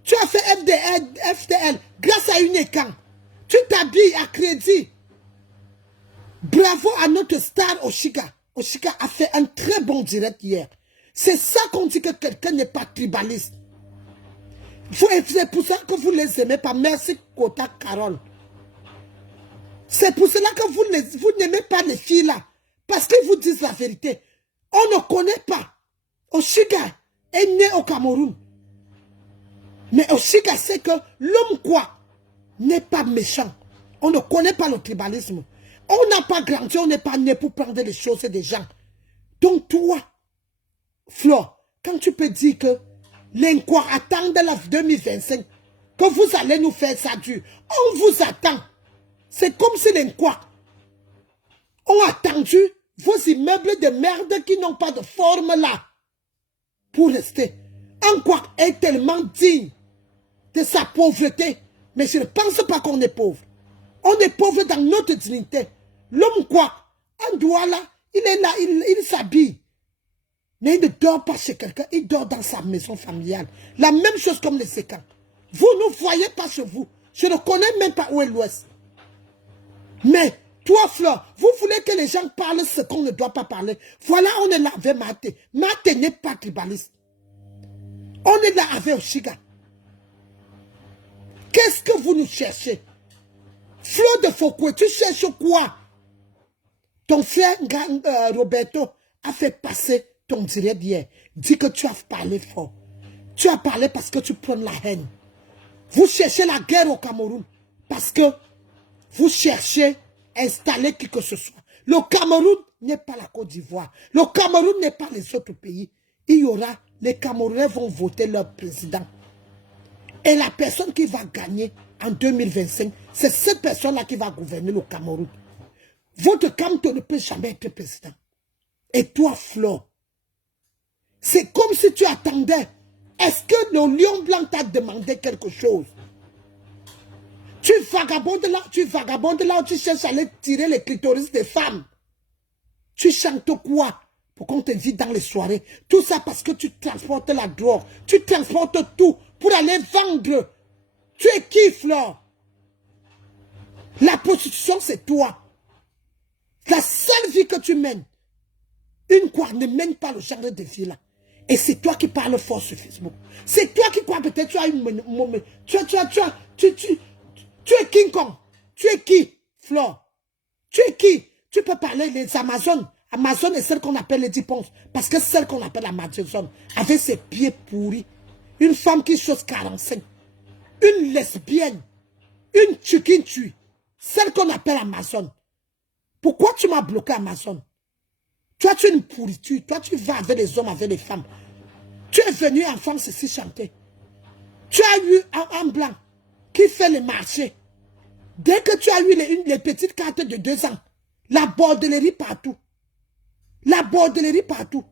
Tu as fait FDL grâce à une écan. Tu t'habilles à crédit. Bravo à notre star Oshika. Oshika a fait un très bon direct hier. C'est ça qu'on dit que quelqu'un n'est pas tribaliste. C'est pour ça que vous les aimez pas. Merci Kota Carole. C'est pour cela que vous n'aimez pas les filles là. Parce qu'ils vous disent la vérité. On ne connaît pas. Oshika est né au Cameroun. Mais Oshika sait que l'homme quoi n'est pas méchant. On ne connaît pas le tribalisme. On n'a pas grandi, on n'est pas né pour prendre les choses des gens. Donc toi, Flo, quand tu peux dire que l'Inquois attendent la 2025, que vous allez nous faire ça dur, on vous attend. C'est comme si l'Inquois ont attendu vos immeubles de merde qui n'ont pas de forme là pour rester. Inquois est tellement digne de sa pauvreté, mais je ne pense pas qu'on est pauvre. On est pauvre dans notre dignité. L'homme quoi, un doigt là, il est là, il s'habille. Mais il ne dort pas chez quelqu'un, il dort dans sa maison familiale. La même chose comme les séquents. Vous ne voyez pas chez vous. Je ne connais même pas où est l'Ouest. Mais toi, Fleur, vous voulez que les gens parlent ce qu'on ne doit pas parler. Voilà, on est là avec Maté. Maté n'est pas tribaliste. On est là avec Oshiga. Qu'est-ce que vous nous cherchez? Fleur de Foucault, tu cherches quoi? Ton frère Roberto a fait passer ton direct hier. Dis que tu as parlé fort. Tu as parlé parce que tu prends la haine. Vous cherchez la guerre au Cameroun parce que vous cherchez à installer qui que ce soit. Le Cameroun n'est pas la Côte d'Ivoire. Le Cameroun n'est pas les autres pays. Il y aura, les Camerounais vont voter leur président. Et la personne qui va gagner en 2025, c'est cette personne-là qui va gouverner le Cameroun. Votre Cameroun ne peut jamais être président. Et toi, Flo, c'est comme si tu attendais. Est-ce que le lion blanc t'a demandé quelque chose? Tu vagabondes là où tu cherches à aller tirer les clitoris des femmes. Tu chantes quoi? Pour qu'on te dise dans les soirées. Tout ça parce que tu transportes la drogue. Tu transportes tout pour aller vendre. Tu es qui, Flore? La prostitution, c'est toi. La seule vie que tu mènes, une quoi ne mène pas le genre de vie là. Et c'est toi qui parles fort sur Facebook. C'est toi qui crois peut-être tu as une... Tu es King Kong. Tu es qui, Flore? Tu es qui? Tu peux parler des Amazones. Amazon est celle qu'on appelle les 10 ponces. Parce que celle qu'on appelle Amazon, avec ses pieds pourris. Une femme qui chose 45. Une lesbienne. Une tue. Celle qu'on appelle Amazon. Pourquoi tu m'as bloqué Amazon? Toi, tu es une pourriture. Toi, tu vas avec les hommes, avec les femmes. Tu es venu en France ici chanter. Tu as eu un blanc qui fait les marchés. Dès que tu as eu les petites cartes de 2 ans, la bordellerie partout. La bordellerie partout.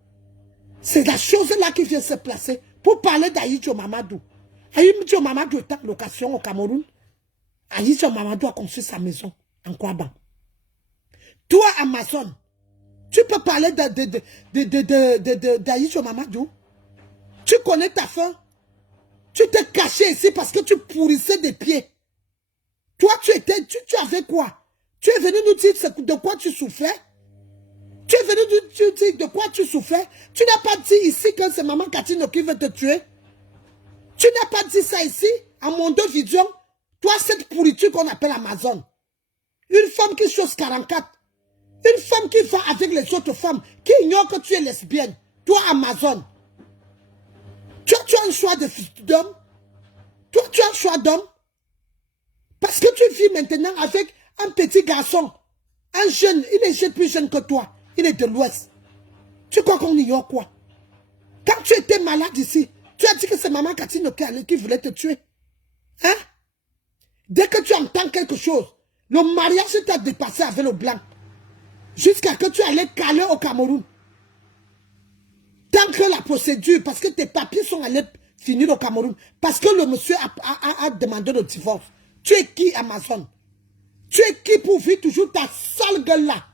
C'est la chose là qui vient se placer pour parler d'Aïdjo Mamadou. Aïdjo Mamadou est en location au Cameroun. Aïdjo Mamadou a construit sa maison en Kouaban. Toi, Amazon, tu peux parler d'Aïdjo Mamadou. Tu connais ta faim. Tu t'es caché ici parce que tu pourrissais des pieds. Toi, tu avais quoi? Tu es venu nous dire de quoi tu souffrais? Tu es venu nous dire de quoi tu souffrais? Tu n'as pas dit ici que c'est Maman Katino qui veut te tuer? Tu n'as pas dit ça ici, à Mondo Vision? Toi, cette pourriture qu'on appelle Amazon. Une femme qui chose 44. Une femme qui va avec les autres femmes, qui ignore que tu es lesbienne. Toi, Amazon. Tu as un choix d'homme. Toi, tu as un choix d'homme. Parce que tu vis maintenant avec un petit garçon. Un jeune, il est plus jeune que toi. Il est de l'Ouest. Tu crois qu'on ignore quoi? Quand tu étais malade ici, tu as dit que c'est maman Catino qui voulait te tuer. Hein? Dès que tu entends quelque chose, le mariage t'a dépassé avec le blanc. Jusqu'à que tu allais caler au Cameroun. Tant que la procédure, parce que tes papiers sont allés finir au Cameroun, parce que le monsieur a demandé le divorce. Tu es qui, Amazon? Tu es qui pour vivre toujours ta sale gueule là?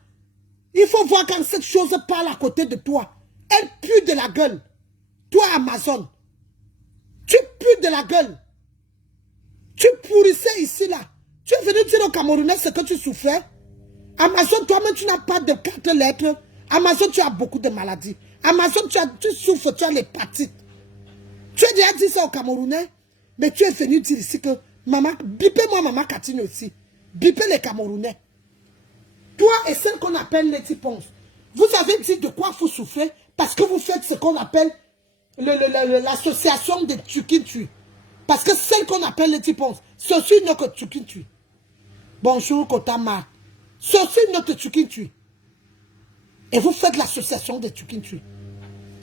Il faut voir quand cette chose parle à côté de toi. Elle pue de la gueule. Toi, Amazon, tu pues de la gueule. Tu pourrissais ici là. Tu es venu dire aux Camerounais ce que tu souffrais. Amazon, toi-même, tu n'as pas de 4 lettres. Amazon, tu as beaucoup de maladies. Amazon, tu souffres, tu as l'hépatite. Tu as déjà dit ça aux Camerounais, mais tu es venu dire ici que maman, bipez-moi maman Catine aussi. Bipez les Camerounais. Toi et celle qu'on appelle les Tipons, vous avez dit de quoi vous souffrez parce que vous faites ce qu'on appelle l'association des Tukintu. Parce que celle qu'on appelle les Tipons, c'est aussi notre Tukintu. Bonjour, Kotama. C'est aussi notre Tukintu. Et vous faites l'association des Tukintu.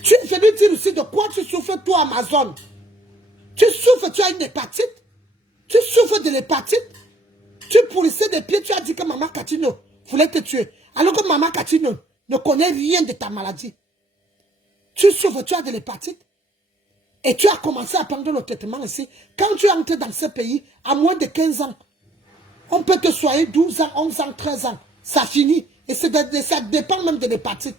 Tu es venu dire aussi de quoi tu souffres, toi, Amazon. Tu souffres, tu as une hépatite. Tu souffres de l'hépatite. Tu pourrissais des pieds, tu as dit que maman Catino voulait te tuer. Alors que maman Catino ne connaît rien de ta maladie. Tu souffres, tu as de l'hépatite. Et tu as commencé à prendre le traitement ici. Quand tu es entré dans ce pays, à moins de 15 ans, on peut te soigner 12 ans, 11 ans, 13 ans. Ça finit. Et ça dépend même de l'hépatite.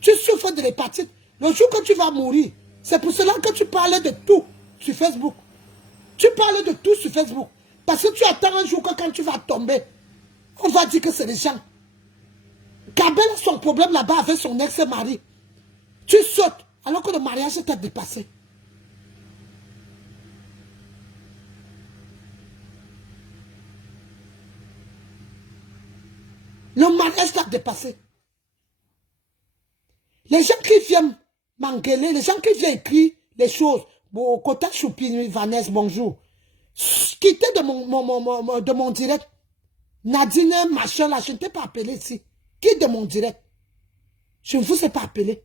Tu souffres de l'hépatite. Le jour que tu vas mourir, c'est pour cela que tu parlais de tout sur Facebook. Tu parles de tout sur Facebook. Parce que tu attends un jour que quand tu vas tomber, on va dire que c'est les gens. Kabel a son problème là-bas avec son ex-mari. Tu sautes alors que le mariage t'a dépassé. Le mariage t'a dépassé. Les gens qui viennent m'engueuler, les gens qui viennent écrire les choses. Bon, Kota Choupini, Vanessa, bonjour. Quittez de mon direct. Nadine, machin, là, je ne t'ai pas appelé ici. Quitte de mon direct. Je ne vous ai pas appelé.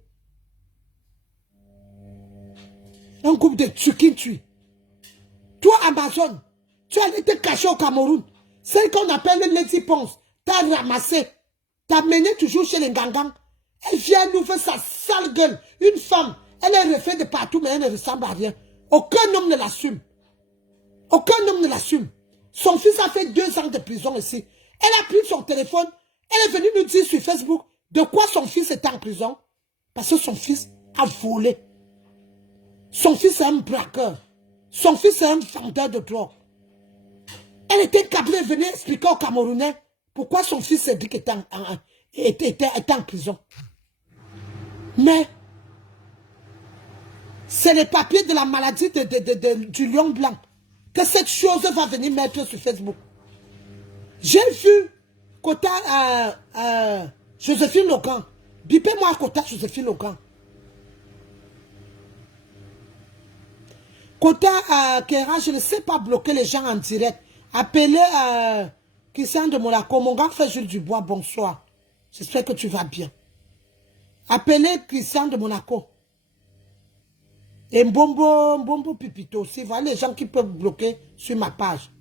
Un groupe de Tukintu. Toi, Amazon, tu as été caché au Cameroun. Celle qu'on appelle Lady Ponce, t'as ramassé. T'as mené toujours chez les gangans. Elle vient nous faire sa sale gueule. Une femme, elle est refaite de partout, mais elle ne ressemble à rien. Aucun homme ne l'assume. Aucun homme ne l'assume. Son fils a fait 2 ans de prison ici. Elle a pris son téléphone. Elle est venue nous dire sur Facebook de quoi son fils était en prison. Parce que son fils a volé. Son fils est un braqueur. Son fils est un vendeur de drogue. Elle était câblée, venait expliquer aux Camerounais pourquoi son fils Cédric était en prison. Mais c'est les papiers de la maladie du lion blanc que cette chose va venir mettre sur Facebook. J'ai vu Kota Joséphine Logan. Bipez-moi Kota Joséphine Logan. Kota Kera, je ne sais pas bloquer les gens en direct. Appelez Christian de Monaco. Mon gars fait Jules Dubois, bonsoir. J'espère que tu vas bien. Appelez Christian de Monaco. Et Mbombo Pipito aussi. Voilà les gens qui peuvent bloquer sur ma page.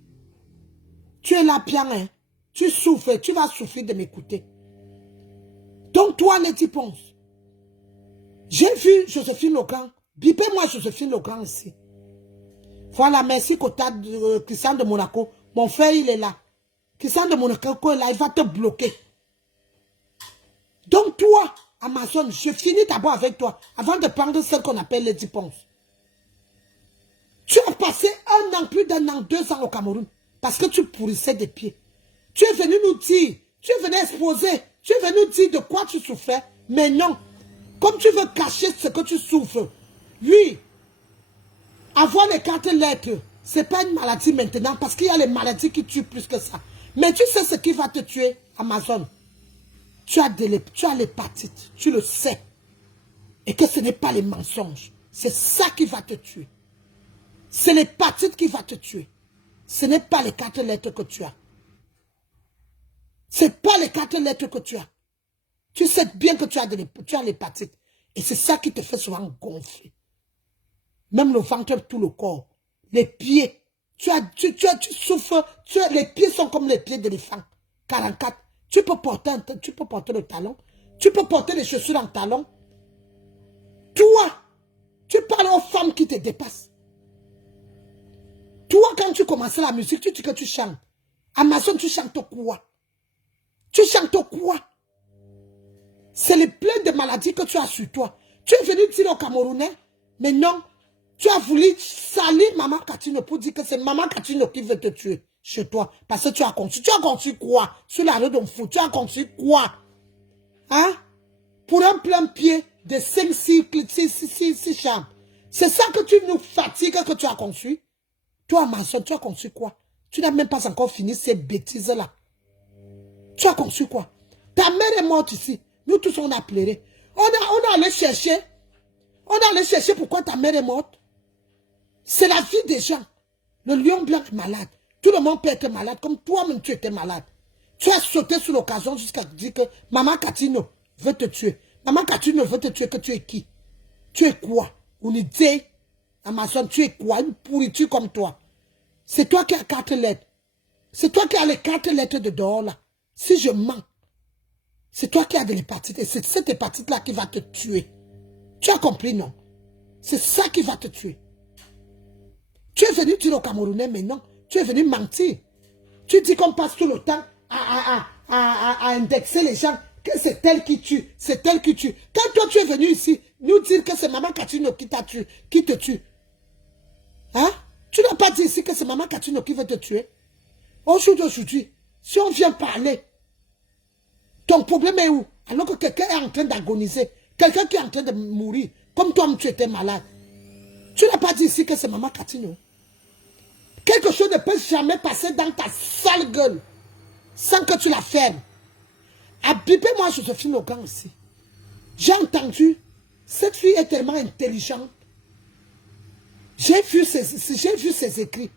Tu es là bien, hein. Tu souffres, tu vas souffrir de m'écouter. Donc toi, Lady Ponce, j'ai vu Joséphine Logan. Bipez-moi Joséphine Logan ici. Voilà, merci Kota Christian de Monaco. Mon frère, il est là. Christian de Monaco est là, il va te bloquer. Donc toi, Amazon, je finis d'abord avec toi, avant de prendre celle qu'on appelle Lady Ponce. Tu as passé 1 an, plus d'1 an, 2 ans au Cameroun, parce que tu pourrissais des pieds. Tu es venu nous dire, tu es venu exposer, tu es venu dire de quoi tu souffrais, mais non. Comme tu veux cacher ce que tu souffres, lui, avoir les 4 lettres, ce n'est pas une maladie maintenant, parce qu'il y a les maladies qui tuent plus que ça. Mais tu sais ce qui va te tuer, Amazon. Tu as l'hépatite, tu le sais. Et que ce n'est pas les mensonges. C'est ça qui va te tuer. C'est l'hépatite qui va te tuer. Ce n'est pas les 4 lettres que tu as. Ce n'est pas les 4 lettres que tu as. Tu sais bien que tu as l'hépatite. Et c'est ça qui te fait souvent gonfler. Même le ventre, tout le corps. Les pieds. Tu souffres. Les pieds sont comme les pieds d'éléphant. 44. Tu peux porter le talon. Tu peux porter les chaussures en talon. Toi, tu parles aux femmes qui te dépassent. Toi, quand tu commences la musique, tu dis que tu chantes. Amazon, tu chantes quoi? Tu chantes quoi? C'est le plein de maladies que tu as sur toi. Tu es venu dire aux Camerounais, mais non, tu as voulu salir Maman Katino pour dire que c'est Maman Katino qui veut te tuer chez toi. Parce que tu as construit quoi? Sur la rue d'Onfou, tu as construit quoi? Hein? Pour un plein pied de 5 cycles, 6 chambres. C'est ça que tu nous fatigues que tu as construit. Toi, Amazon, tu as construit quoi? Tu n'as même pas encore fini ces bêtises-là. Tu as construit quoi? Ta mère est morte ici. Nous tous, on a pleuré. On allé chercher. On allé chercher pourquoi ta mère est morte. C'est la vie des gens. Le lion blanc est malade. Tout le monde peut être malade, comme toi-même tu étais malade. Tu as sauté sur l'occasion jusqu'à dire que Maman Katino veut te tuer. Maman Katino veut te tuer, que tu es qui? Tu es quoi? Unité, Amazon, tu es quoi? Une pourriture comme toi. C'est toi qui as 4 lettres. C'est toi qui as les 4 lettres de dehors là. Si je mens, c'est toi qui as de l'hépatite. Et c'est cette hépatite-là qui va te tuer. Tu as compris, non? C'est ça qui va te tuer. Tu es venu dire aux Camerounais, mais non. Tu es venu mentir. Tu dis qu'on passe tout le temps à indexer les gens, que c'est elle qui tue, c'est elle qui tue. Quand toi tu es venu ici, nous dire que c'est Maman Katino qui t'a tué, qui te tue. Hein? Tu n'as pas dit ici que c'est Maman Katino qui veut te tuer. Aujourd'hui, si on vient parler, ton problème est où? Alors que quelqu'un est en train d'agoniser, quelqu'un qui est en train de mourir, comme toi tu étais malade. Tu n'as pas dit ici que c'est Maman Katino. Quelque chose ne peut jamais passer dans ta sale gueule sans que tu la fermes. Abibez-moi Joséphine Logan aussi. J'ai entendu, cette fille est tellement intelligente. J'ai vu ses écrits.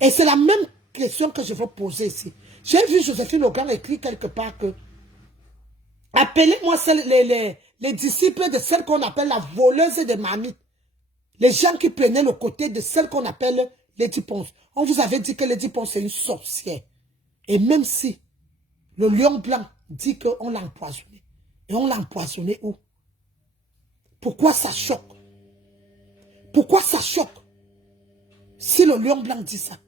Et c'est la même question que je veux poser ici. J'ai vu Joséphine Logan écrit quelque part que appelez-moi les disciples de celle qu'on appelle la voleuse de marmites. Les gens qui prenaient le côté de celle qu'on appelle Lady Ponce. On vous avait dit que Lady Ponce est une sorcière. Et même si le lion blanc dit qu'on l'a empoisonné. Et on l'a empoisonné où? Pourquoi ça choque? Pourquoi ça choque? Si le lion blanc dit ça.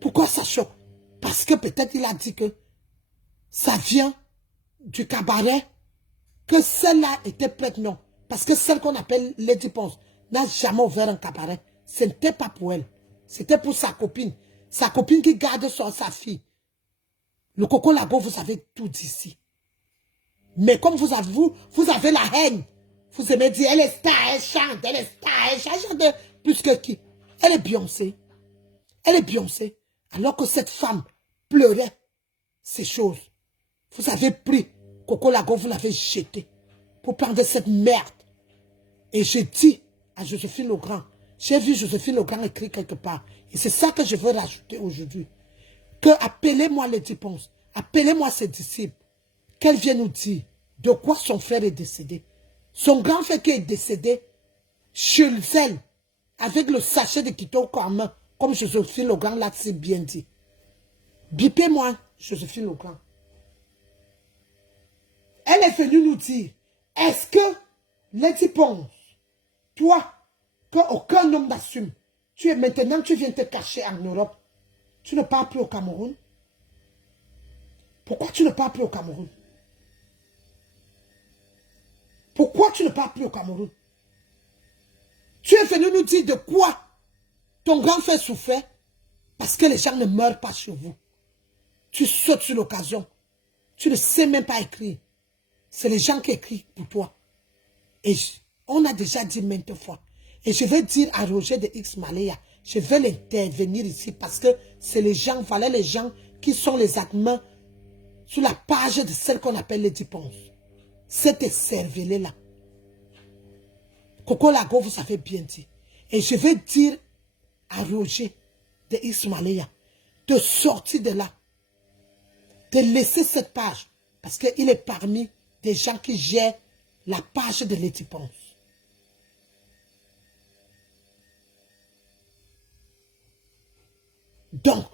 Pourquoi ça choque? Parce que peut-être il a dit que ça vient du cabaret. Que celle-là était prête, non. Parce que celle qu'on appelle Lady Ponce n'a jamais ouvert un cabaret. Ce n'était pas pour elle. C'était pour sa copine. Sa copine qui garde sa fille. Le Coco Lago, vous avez tout d'ici. Mais comme vous avez la haine. Vous aimez dire, elle est star, elle chante, elle est star, elle chante plus que qui? Elle est Beyoncé. Elle est Beyoncé. Alors que cette femme pleurait ces choses. Vous avez pris Coco Lago, vous l'avez jeté pour prendre cette merde. Et j'ai dit à Joséphine Legrand, j'ai vu Joséphine Legrand écrire quelque part. Et c'est ça que je veux rajouter aujourd'hui. Que appelez-moi Lady Ponce, appelez-moi ses disciples. Qu'elle vienne nous dire de quoi son frère est décédé. Son grand frère qui est décédé chez elle, avec le sachet de Kitoko en main, comme Joséphine Legrand l'a si bien dit. Bipez-moi Joséphine Legrand. Elle est venue nous dire, est-ce que Lady Ponce, toi, qu'aucun homme n'assume, maintenant tu viens te cacher en Europe, tu ne pars plus au Cameroun? Pourquoi tu ne pars plus au Cameroun? Pourquoi tu ne pars plus au Cameroun? Tu es venu nous dire de quoi ton grand frère souffrait parce que les gens ne meurent pas chez vous. Tu sautes sur l'occasion. Tu ne sais même pas écrire. C'est les gens qui écrivent pour toi. Et on a déjà dit maintes fois. Et je vais dire à Roger de X Malaya, je vais l'intervenir ici parce que c'est les gens, voilà les gens qui sont les admins sur la page de celle qu'on appelle Lady Ponce. Cette cervelée-là. Coco Lago, vous avez bien dit. Et je vais dire à Roger de X Malaya de sortir de là. De laisser cette page. Parce qu'il est parmi des gens qui gèrent la page de Lady Ponce. Donc,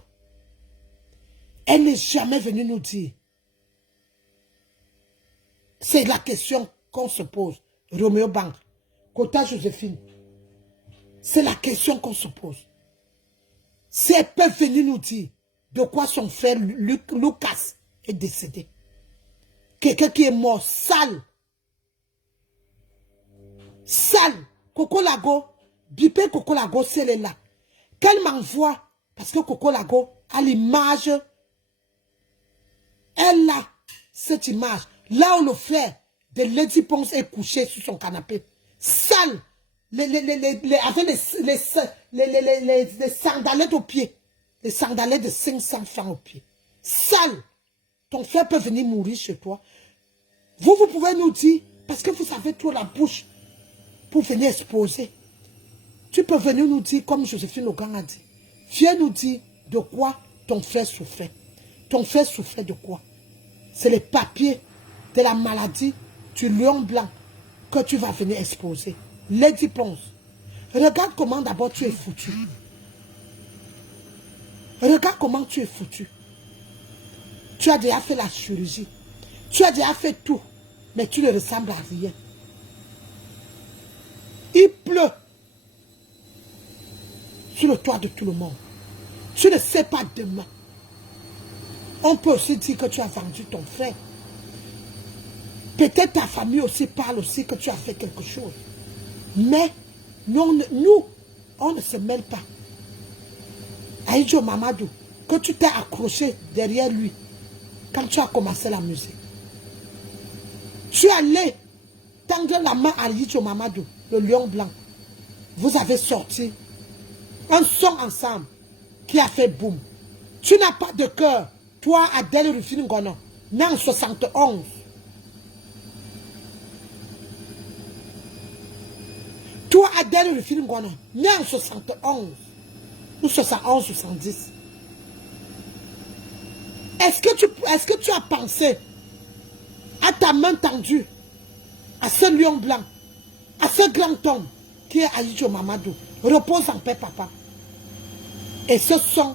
elle n'est jamais venue nous dire. C'est la question qu'on se pose. Roméo Bank, Kota Joséphine. C'est la question qu'on se pose. Si elle peut venir nous dire de quoi son frère Lucas est décédé. Quelqu'un qui est mort, sale. Sale. Coco Lago, bipé Coco Lago, si elle est là. Qu'elle m'envoie, parce que Coco Lago a l'image, elle a cette image. Là où le frère de Lady Ponce est couché sur son canapé. Sale. Avec les sandalettes aux pieds. Les sandalettes de 500 francs aux pieds. Sale. Ton frère peut venir mourir chez toi. Vous pouvez nous dire, parce que vous avez trop la bouche pour venir exposer. Tu peux venir nous dire, comme Joséphine Logan a dit, viens nous dire de quoi ton frère souffrait. Ton frère souffrait de quoi? C'est les papiers de la maladie du lion blanc que tu vas venir exposer. Lady Ponce, regarde comment d'abord tu es foutu. Regarde comment tu es foutu. Tu as déjà fait la chirurgie. Tu as déjà fait tout. Mais tu ne ressembles à rien. Il pleut sur le toit de tout le monde. Tu ne sais pas demain. On peut aussi dire que tu as vendu ton frère. Peut-être ta famille aussi parle aussi que tu as fait quelque chose. Mais nous, on ne se mêle pas. Aïdjo Mamadou, que tu t'es accroché derrière lui quand tu as commencé la musique. Tu es allé tendre la main à Aïdjo Mamadou, le lion blanc. Vous avez sorti un son ensemble qui a fait boum. Tu n'as pas de cœur. Toi, Adèle Rufine Ngono, né en 71. Toi, Adèle Rufine Ngono, né en 71. Ou 71, 70. Est-ce que tu as pensé à ta main tendue, à ce lion blanc, à ce grand homme qui est Aïdjo Mamadou? Repose en paix, papa. Et ce son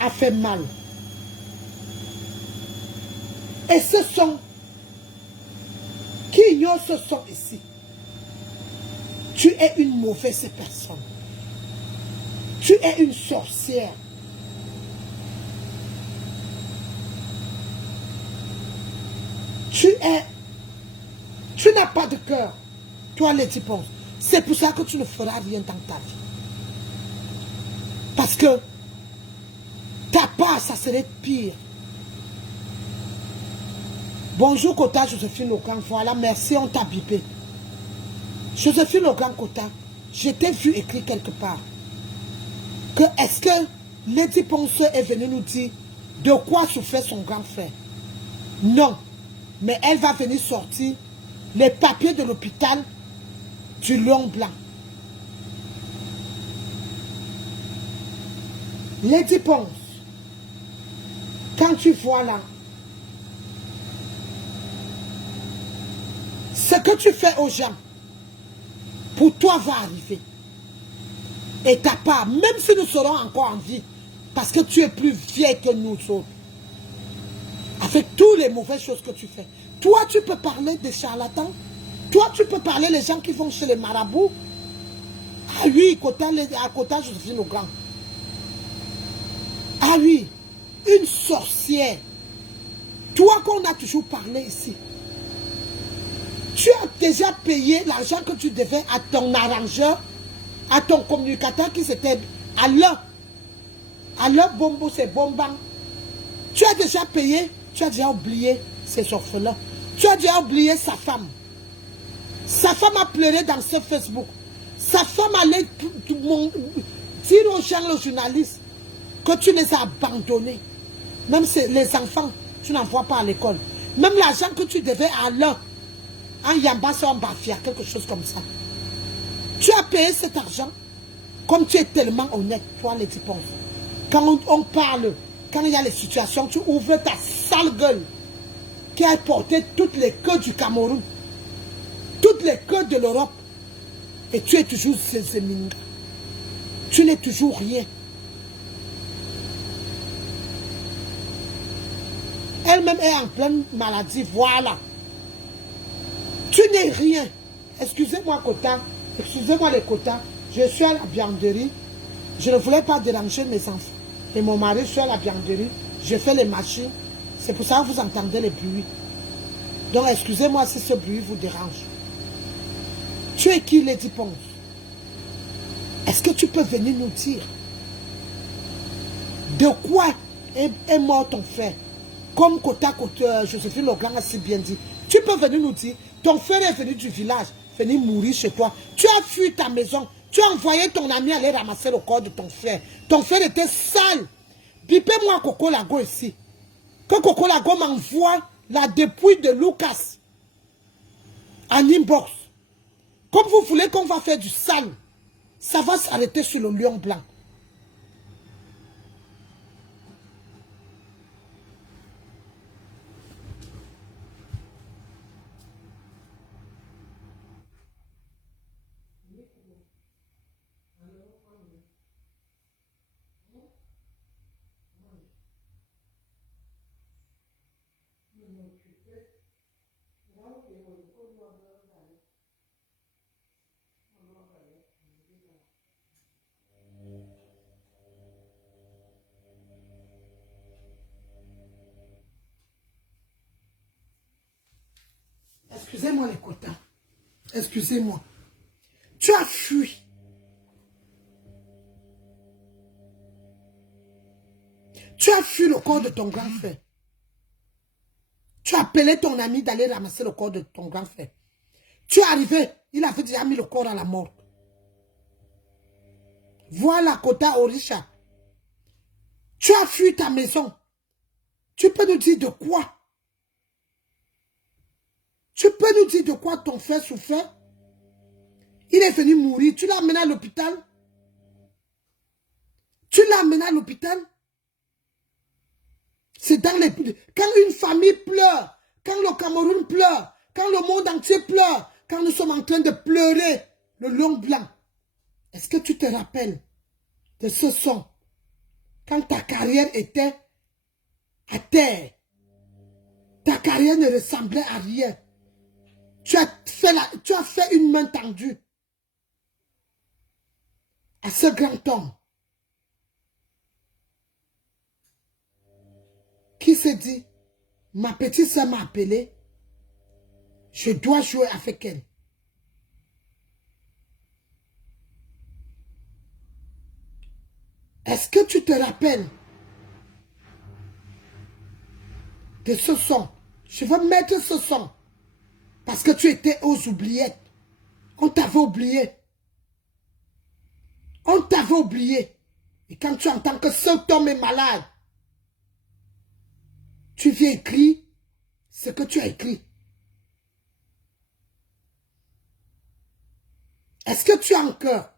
a fait mal. Et ce son, qui ignore ce son ici, tu es une mauvaise personne. Tu es une sorcière. Tu n'as pas de cœur. Toi, Lady Ponce. C'est pour ça que tu ne feras rien dans ta vie. Parce que ta part, ça serait pire. Bonjour Kota Joséphine Logan. Voilà, merci, on t'a bipé. Joséphine Logan Kota, je t'ai vu écrit quelque part que est-ce que Lady Ponce est venue nous dire de quoi souffrait son grand frère? Non. Mais elle va venir sortir les papiers de l'hôpital du lion blanc. Lady Ponce, quand tu vois là, ce que tu fais aux gens, pour toi va arriver. Et ta part, même si nous serons encore en vie, parce que tu es plus vieille que nous autres, avec toutes les mauvaises choses que tu fais. Toi, tu peux parler des charlatans. Toi, tu peux parler des gens qui vont chez les marabouts. Ah oui, à Kota Joséphine Logan. Ah oui, une sorcière. Toi qu'on a toujours parlé ici. Tu as déjà payé l'argent que tu devais à ton arrangeur, à ton communicateur qui s'était à leur bombo, c'est bombang. Tu as déjà payé, tu as déjà oublié ces orphelins. Tu as déjà oublié sa femme. Sa femme a pleuré dans ce Facebook. Sa femme allait dire aux gens, les journalistes, que tu les as abandonnés. Même les enfants, tu n'envoies pas à l'école. Même l'argent que tu devais à l'heure, en Yambassa, en Bafia, quelque chose comme ça. Tu as payé cet argent, comme tu es tellement honnête, toi, Lady Ponce. Quand on parle, quand il y a les situations, tu ouvres ta sale gueule qui a porté toutes les queues du Cameroun. toutes les cœurs de l'Europe. Et tu es toujours Zézémine. Tu n'es toujours rien. Elle-même est en pleine maladie, voilà. Tu n'es rien. Excusez-moi, Kota. Excusez-moi, les quotas. Je suis à la vianderie. Je ne voulais pas déranger mes enfants. Et mon mari, je suis à la vianderie. Je fais les machines. C'est pour ça que vous entendez les bruits. Donc, excusez-moi si ce bruit vous dérange. Tu es qui, Lady Ponce? Est-ce que tu peux venir nous dire de quoi est mort ton frère? Comme Kota, Joséphine Loglan a si bien dit. Tu peux venir nous dire, ton frère est venu du village, venir mourir chez toi. Tu as fui ta maison. Tu as envoyé ton ami aller ramasser le corps de ton frère. Ton frère était sale. Bipez-moi Coco Lago ici. Que Coco Lago m'envoie la dépouille de Lucas en inbox. Comme vous voulez qu'on va faire du sale, ça va s'arrêter sur le lion blanc. Excusez-moi les quotas. Excusez-moi. Tu as fui. Tu as fui le corps de ton grand frère. Tu as appelé ton ami d'aller ramasser le corps de ton grand frère. Tu es arrivé. Il avait déjà mis le corps à la mort. Voilà, Kota Orisha. Tu as fui ta maison. Tu peux nous dire de quoi? Tu peux nous dire de quoi ton frère souffrait? Il est venu mourir. Tu l'as amené à l'hôpital? Tu l'as amené à l'hôpital? C'est dans les... Quand une famille pleure, quand le Cameroun pleure, quand le monde entier pleure, quand nous sommes en train de pleurer le long blanc, est-ce que tu te rappelles de ce son? Quand ta carrière était à terre, ta carrière ne ressemblait à rien. Tu as fait une main tendue à ce grand homme qui s'est dit, ma petite soeur m'a appelé, je dois jouer avec elle. Est-ce que tu te rappelles de ce son? Je veux mettre ce son parce que tu étais aux oubliettes. On t'avait oublié. On t'avait oublié. Et quand tu entends que cet homme est malade, tu viens écrire ce que tu as écrit. Est-ce que tu as encore,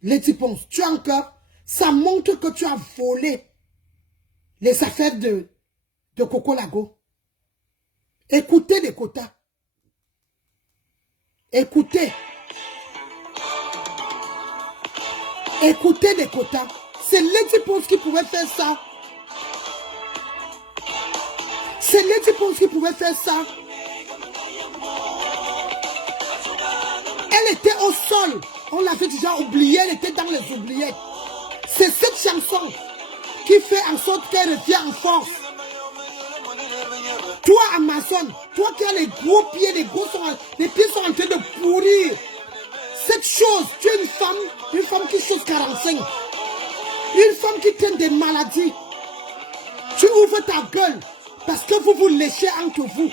Lady Ponce, tu as encore, ça montre que tu as volé les affaires de Coco Lago. Écoutez les quotas. Écoutez. Écoutez les quotas. C'est Lady Ponce qui pouvait faire ça. C'est Lady Ponce qui pouvait faire ça. Elle était au sol. On l'avait déjà oubliée. Elle était dans les oubliettes. C'est cette chanson qui fait en sorte qu'elle revient en force. Toi, Amazon, toi qui as les gros pieds, les pieds sont en train de pourrir. Cette chose, tu es une femme qui chose 45. Une femme qui traîne des maladies. Tu ouvres ta gueule parce que vous vous léchez entre vous.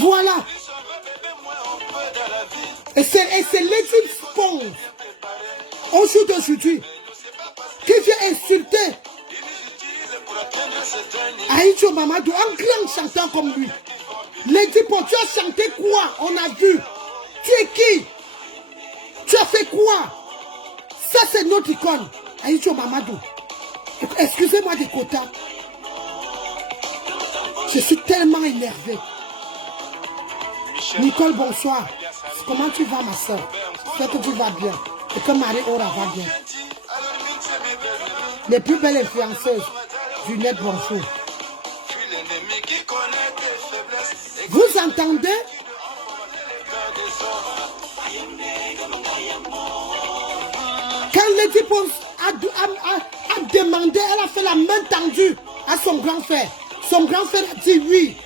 Voilà. Et c'est Lady Ponce, au jour d'aujourd'hui, qui vient insulter Aïcho Mamadou, un grand chanteur comme lui. Lady Ponce, tu as chanté quoi? On a vu. Tu es qui? Tu as fait quoi? Ça, c'est notre icône. Aïcho Mamadou. Excusez-moi des quotas. Je suis tellement énervé. Nicole, bonsoir. Comment tu vas, ma soeur? J'espère que tu vas bien. Et que Marie-Aura va bien. Les plus belles influenceuses du net, bonjour. Vous entendez? Quand Lady Ponce a demandé, elle a fait la main tendue à son grand frère. Son grand frère a dit oui.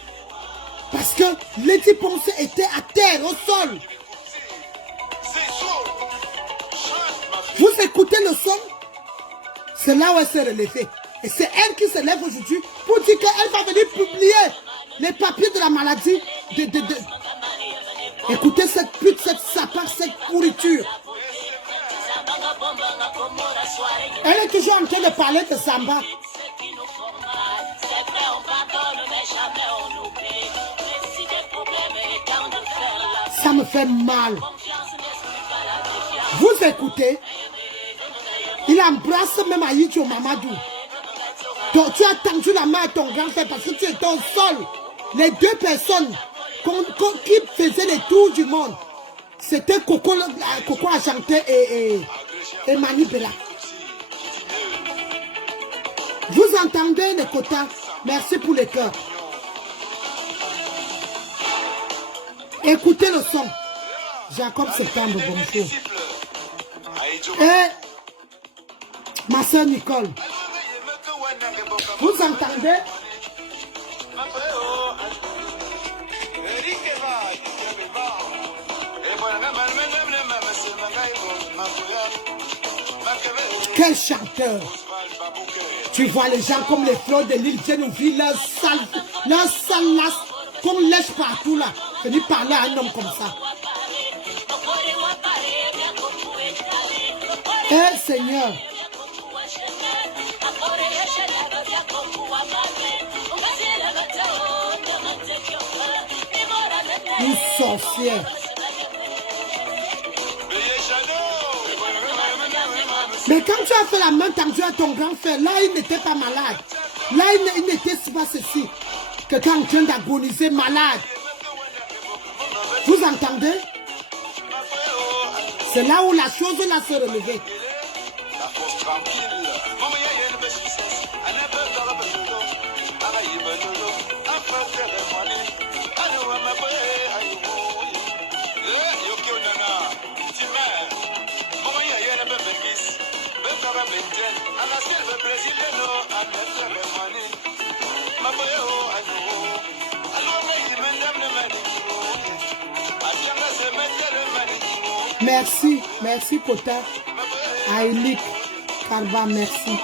Parce que Lady Ponce était à terre, au sol. Vous écoutez le son? C'est là où elle s'est relevée. Et c'est elle qui se lève aujourd'hui pour dire qu'elle va venir publier les papiers de la maladie. Écoutez cette pute, cette sapin, cette pourriture. Elle est toujours en train de parler de Samba. Ça me fait mal. Vous écoutez? Il embrasse même Aïdjo Mamadou. Donc, tu as tendu la main à ton grand-frère parce que tu étais au sol. Les deux personnes qui faisaient les tours du monde, c'était Coco Argenté et Mani Bella. Vous entendez les quotas? Merci pour les cœurs. Écoutez le son. Jacob Septembre, bonjour. Et ma soeur Nicole. Vous entendez? Quel chanteur! Tu vois les gens comme les fleurs de l'île viennent ouvrir leur sale lasse qu'on lèche partout là. Venir parler à un homme comme ça. Eh Seigneur! Une sorcière. Mais quand tu as fait la main tendue à ton grand frère, là il n'était pas malade. Là il n'était pas ceci. Quelqu'un en train d'agoniser malade. Vous entendez? C'est là où la chose là se relevait. Merci Kota, Aïlik, Karba, merci.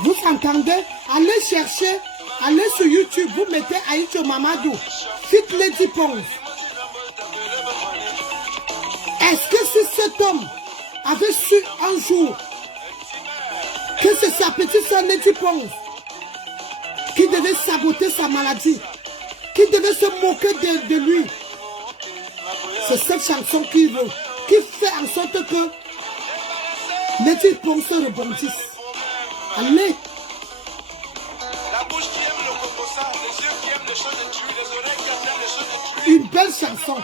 Vous entendez? Allez chercher, allez sur YouTube, vous mettez Aïdjo Mamadou, Fit Lady Ponce. Est-ce que si cet homme avait su un jour que c'est sa petite soeur Lady Ponce qui devait saboter sa maladie, qui devait se moquer de lui, c'est cette chanson qui fait en sorte que Lady Ponce rebondisse. Allez. Une belle chanson.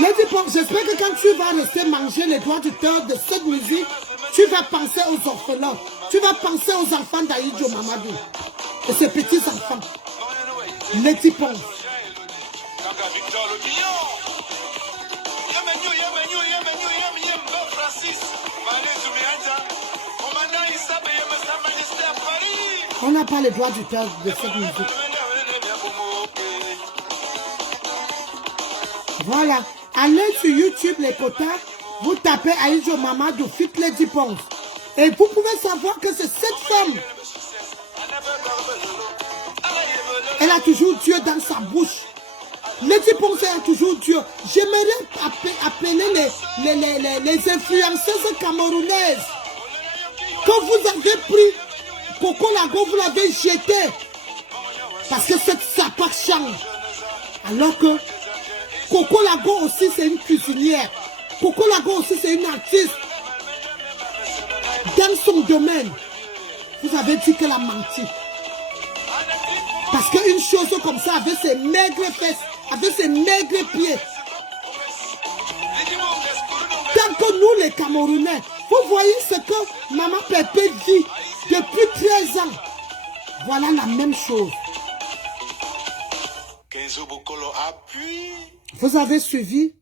Lady Ponce, j'espère que quand tu vas rester manger les doigts du cœur de cette musique, tu vas penser aux orphelins. Tu vas penser aux enfants d'Aïdjo Mamadou. Et ses petits enfants. Lady Ponce. On n'a pas les doigts du cœur de cette musique. Voilà. Allez sur YouTube, les quotas. Vous tapez Aïdjo Mamadou, Fit Lady Ponce. Et vous pouvez savoir que c'est cette femme. Elle a toujours Dieu dans sa bouche. Lady Ponce a toujours Dieu. J'aimerais appeler les influenceuses camerounaises. Quand vous avez pris Coco Lago, vous l'avez jeté. Parce que cette sapeur change. Alors que Coco Lago aussi, c'est une cuisinière. Coco Lago aussi, c'est une artiste. Dans son domaine, vous avez dit qu'elle a menti. Parce qu'une chose comme ça, avec ses maigres fesses, avec ses maigres pieds, tant que nous les Camerounais, vous voyez ce que Maman Pépé vit depuis 13 ans. Voilà la même chose. Vous avez suivi?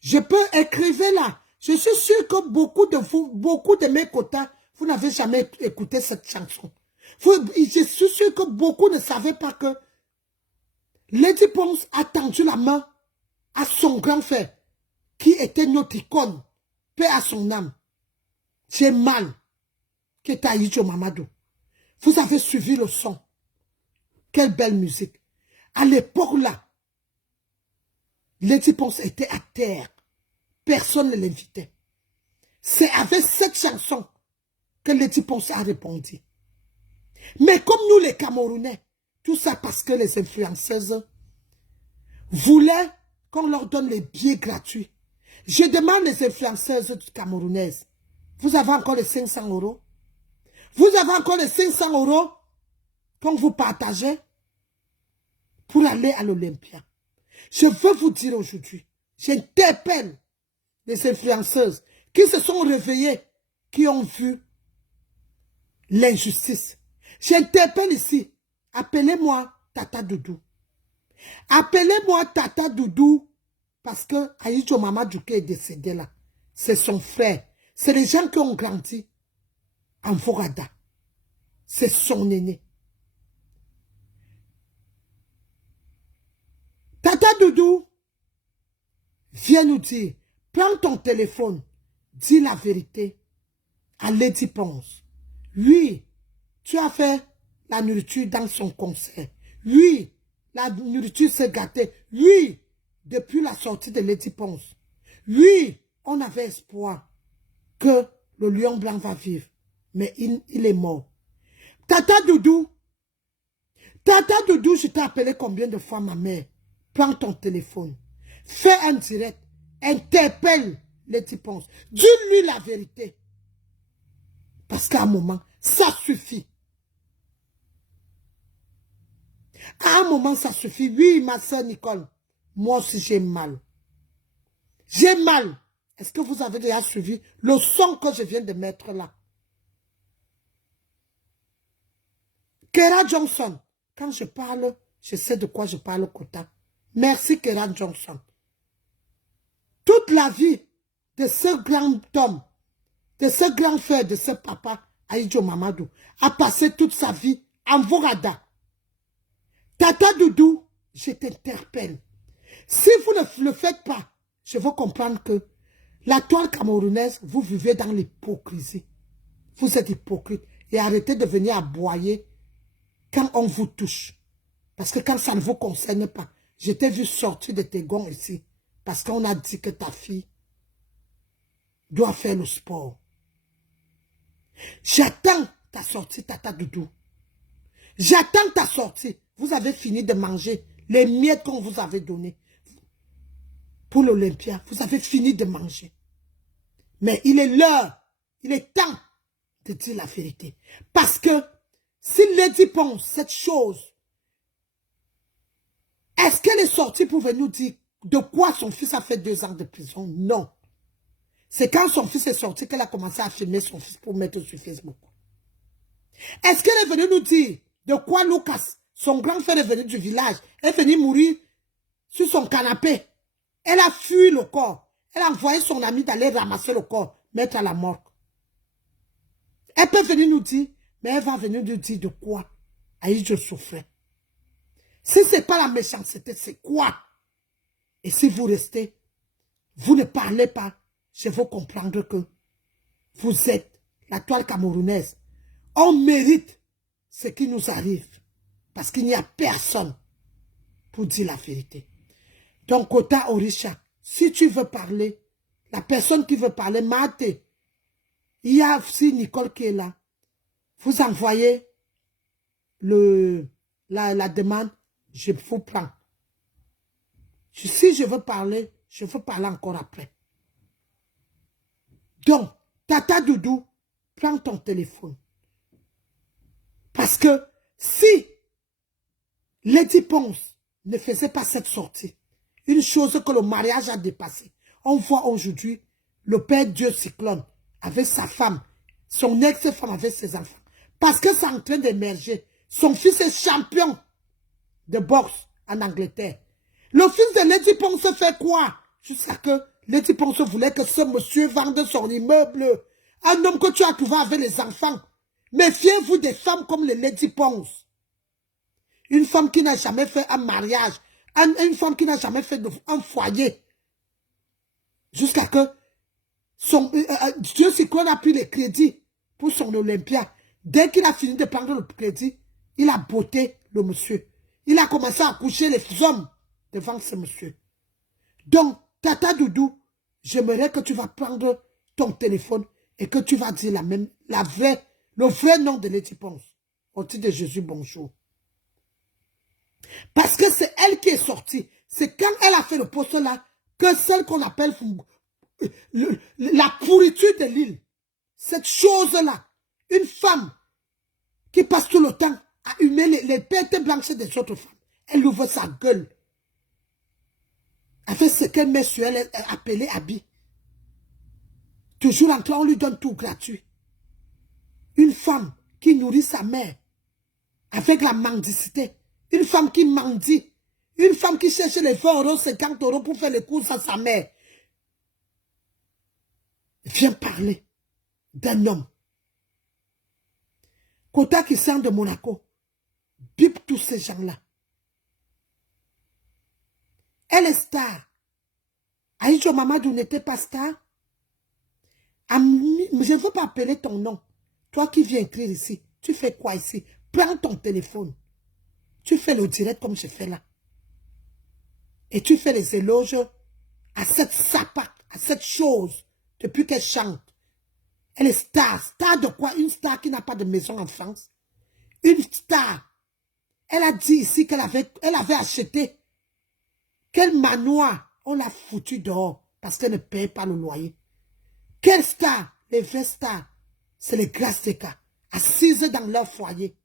Je peux écrire là. Je suis sûr que beaucoup de vous, beaucoup de mes quotas, vous n'avez jamais écouté cette chanson. Je suis sûr que beaucoup ne savaient pas que Lady Ponce a tendu la main à son grand frère, qui était notre icône, paix à son âme. J'ai mal, qui est Aïdjo Mamadou. Vous avez suivi le son. Quelle belle musique. À l'époque là, Lady Ponce était à terre. Personne ne l'invitait. C'est avec cette chanson que Lady Ponce a répondu. Mais comme nous les Camerounais, tout ça parce que les influenceuses voulaient qu'on leur donne les billets gratuits. Je demande les influenceuses camerounaises, vous avez encore les 500 €? Vous avez encore les 500 € qu'on vous partagez pour aller à l'Olympia. Je veux vous dire aujourd'hui, j'interpelle les influenceuses qui se sont réveillées, qui ont vu l'injustice. J'interpelle ici, appelez-moi Tata Doudou. Appelez-moi Tata Doudou parce que Aïdjo Mamadou est décédé là. C'est son frère. C'est les gens qui ont grandi en Vorada. C'est son aîné. Tata Doudou, viens nous dire, prends ton téléphone, dis la vérité à Lady Ponce. Oui, tu as fait la nourriture dans son concert. Oui, la nourriture s'est gâtée. Oui, depuis la sortie de Lady Ponce. Oui, on avait espoir que le lion blanc va vivre. Mais il est mort. Tata Doudou, je t'ai appelé combien de fois ma mère? Prends ton téléphone. Fais un direct. Interpelle Lady Ponce. Dis-lui la vérité. Parce qu'à un moment, ça suffit. À un moment, ça suffit. Oui, ma soeur Nicole, moi aussi j'ai mal. J'ai mal. Est-ce que vous avez déjà suivi le son que je viens de mettre là? Kera Johnson, quand je parle, je sais de quoi je parle, Kota. Merci Kera Johnson. Toute la vie de ce grand homme, de ce grand frère, de ce papa, Aïdjo Mamadou, a passé toute sa vie en Vorada. Tata Doudou, je t'interpelle. Si vous ne le faites pas, je veux comprendre que la toile camerounaise, vous vivez dans l'hypocrisie. Vous êtes hypocrite. Et arrêtez de venir aboyer quand on vous touche. Parce que quand ça ne vous concerne pas, je t'ai vu sortir de tes gonds ici. Parce qu'on a dit que ta fille doit faire le sport. J'attends ta sortie, Tata Doudou. J'attends ta sortie. Vous avez fini de manger les miettes qu'on vous avait données pour l'Olympia. Vous avez fini de manger. Mais il est l'heure, il est temps de dire la vérité. Parce que si Lady Ponce, cette chose, est-ce qu'elle est sortie pour venir nous dire de quoi son fils a fait 2 ans de prison? Non. C'est quand son fils est sorti qu'elle a commencé à filmer son fils pour mettre sur Facebook. Est-ce qu'elle est venue nous dire de quoi Lucas, son grand frère est venu du village, est venu mourir sur son canapé? Elle a fui le corps. Elle a envoyé son ami d'aller ramasser le corps, mettre à la morgue. Elle peut venir nous dire, mais elle va venir nous dire de quoi Aïdjo souffrait. Si ce n'est pas la méchanceté, c'est quoi? Et si vous restez, vous ne parlez pas, je veux comprendre que vous êtes la toile camerounaise. On mérite ce qui nous arrive. Parce qu'il n'y a personne pour dire la vérité. Donc, Kota Orisha, si tu veux parler, la personne qui veut parler, Mate, il y a aussi Nicole qui est là. Vous envoyez la demande, je vous prends. Si je veux parler encore après. Donc, Tata Doudou, prends ton téléphone. Parce que si Lady Ponce ne faisait pas cette sortie, une chose que le mariage a dépassé, on voit aujourd'hui le père Dieu Cyclone avec sa femme, son ex-femme avec ses enfants. Parce que c'est en train d'émerger. Son fils est champion de boxe en Angleterre. Le fils de Lady Ponce fait quoi? Jusqu'à que Lady Ponce voulait que ce monsieur vende son immeuble. Un homme que tu as trouvé avec les enfants. Méfiez-vous des femmes comme les Lady Ponce. Une femme qui n'a jamais fait un mariage. Une femme qui n'a jamais fait un foyer. Jusqu'à que Dieu sait qu'on a pris le crédit pour son Olympia. Dès qu'il a fini de prendre le crédit, il a botté le monsieur. Il a commencé à coucher les hommes devant ce monsieur. Donc, Tata Doudou, j'aimerais que tu vas prendre ton téléphone et que tu vas dire le vrai nom de Lady Ponce. Au titre de Jésus, bonjour. Parce que c'est elle qui est sortie. C'est quand elle a fait le poste là que celle qu'on appelle la pourriture de l'île. Cette chose-là, une femme qui passe tout le temps à humer les têtes blanches des autres femmes. Elle ouvre sa gueule. Avec ce qu'elle met sur elle, appelé habit. Toujours en train, on lui donne tout gratuit. Une femme qui nourrit sa mère avec la mendicité. Une femme qui mendie. Une femme qui cherche les 20 €, 50 € pour faire les courses à sa mère. Viens parler d'un homme. Kota qui sort de Monaco. Bip tous ces gens-là. Elle est star. Aïcho Mamadou n'était pas star. Je ne veux pas appeler ton nom. Toi qui viens écrire ici, tu fais quoi ici? Prends ton téléphone. Tu fais le direct comme je fais là. Et tu fais les éloges à cette sapac, à cette chose, depuis qu'elle chante. Elle est star. Star de quoi? Une star qui n'a pas de maison en France. Une star. Elle a dit ici qu'elle avait acheté. Quel manoir? On l'a foutu dehors parce qu'elle ne paye pas le loyer. Quelle star? Les vraies stars, c'est les grâces des cas, assises dans leur foyer.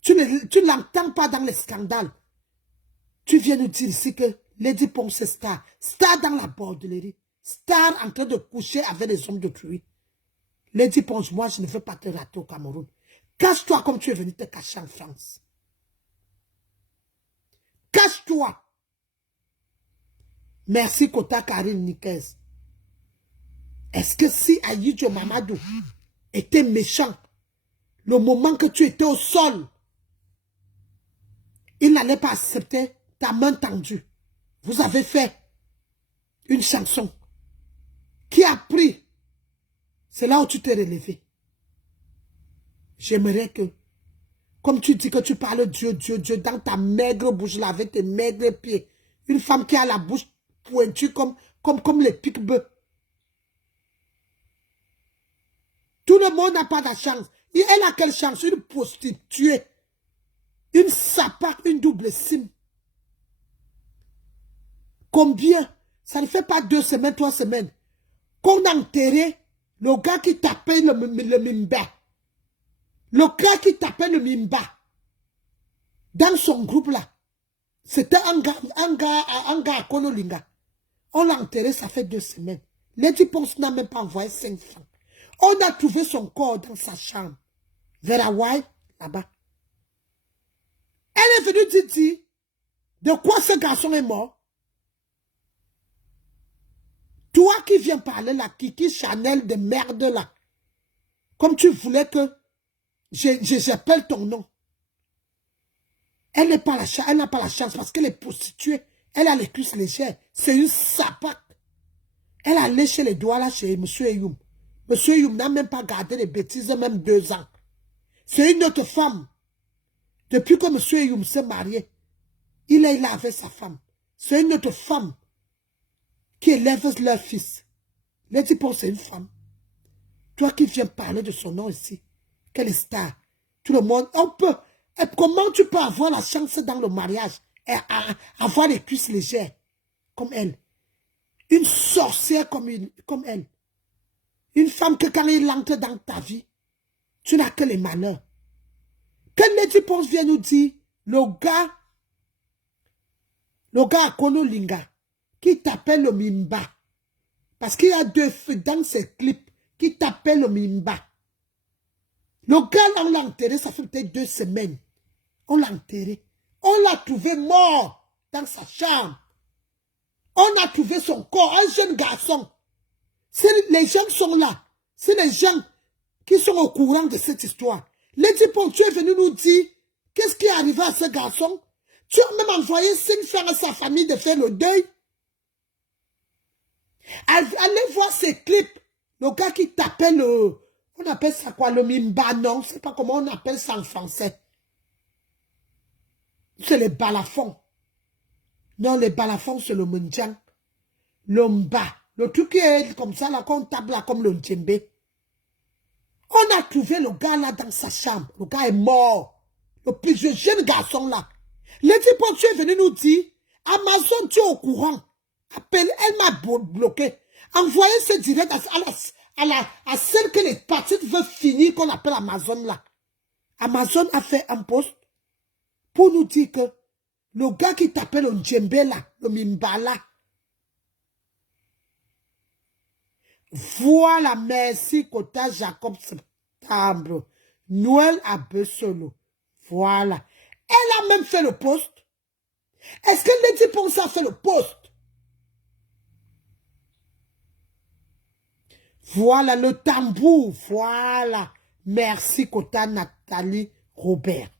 Tu ne l'entends pas dans les scandales. Tu viens nous dire ici que Lady Ponce est star. Star dans la bordellerie. Star en train de coucher avec les hommes d'autrui. Lady Ponce, moi je ne veux pas te rater au Cameroun. Cache-toi comme tu es venu te cacher en France. Cache-toi. Merci Kota Karine Nikez. Est-ce que si Aïdjo Mamadou était méchant, le moment que tu étais au sol, il n'allait pas accepter ta main tendue. Vous avez fait une chanson qui a pris. C'est là où tu t'es relevé. J'aimerais que, comme tu dis que tu parles Dieu, Dieu, Dieu, dans ta maigre bouche là, avec tes maigres pieds, une femme qui a la bouche pointue comme les pique-bœufs. Tout le monde n'a pas de chance. Et elle a quelle chance? Une prostituée. Une sapac, une double sim. Combien? Ça ne fait pas 2 semaines, 3 semaines. Qu'on a enterré le gars qui tapait le mimba. Le gars qui tapait le mimba. Dans son groupe là. C'était un gars à Konolinga. On l'a enterré, ça fait 2 semaines. Lady Ponce n'a même pas envoyé 5 francs. On a trouvé son corps dans sa chambre. Vers Hawaï, là-bas. Elle est venue dire de quoi ce garçon est mort. Toi qui viens parler là, Kiki Chanel de merde là. Comme tu voulais que j'appelle ton nom. Elle n'a pas la chance parce qu'elle est prostituée. Elle a les cuisses légères. C'est une sapac. Elle a léché les doigts là chez M. Eyoum. M. Eyoum n'a même pas gardé les bêtises, même 2 ans. C'est une autre femme. Depuis que M. Eyoum s'est marié, il est là avec sa femme. C'est une autre femme qui élève leur fils. Lady Ponce, c'est une femme. Toi qui viens parler de son nom ici, quelle star. Tout le monde, on peut. Et comment tu peux avoir la chance dans le mariage et avoir les cuisses légères? comme elle. Une sorcière comme elle. Une femme que quand elle entre dans ta vie, tu n'as que les malheurs. Quand Lady Ponce vient nous dire, le gars à Kono Linga, qui t'appelle le Mimba, parce qu'il y a deux feux dans ces clips, qui t'appelle le Mimba. Le gars là, on l'a enterré, ça fait peut-être 2 semaines. On l'a enterré. On l'a trouvé mort dans sa chambre. On a trouvé son corps, un jeune garçon. Si les gens sont là, c'est les gens qui sont au courant de cette histoire. Lady Ponce, tu es venu nous dire qu'est-ce qui est arrivé à ce garçon. Tu as même envoyé 5 frères à sa famille de faire le deuil. Allez voir ces clips. Le gars qui t'appelle, on appelle ça quoi, le Mimba, non, je ne sais pas comment on appelle ça en français. C'est les balafons. Non, les balafons, c'est le Mundjang. Le Mba. Le truc qui est comme ça, là, qu'on tape là, comme le Ndjembe. On a trouvé le gars là dans sa chambre. Le gars est mort. Le plus jeune garçon là. Lady Ponce, tu es venu nous dire, Amazon, tu es au courant. Appelle, elle m'a bloqué. Envoyez ce direct à celle que les parties veulent finir, qu'on appelle Amazon là. Amazon a fait un post pour nous dire que le gars qui t'appelle le Ndjembe là, le Mimba là. Voilà, merci Kota Jacob Septembre. Noël à Bessolo. Voilà. Elle a même fait le post. Est-ce que Lady Ponce a fait le post? Voilà le tambour. Voilà. Merci Kota Nathalie Robert.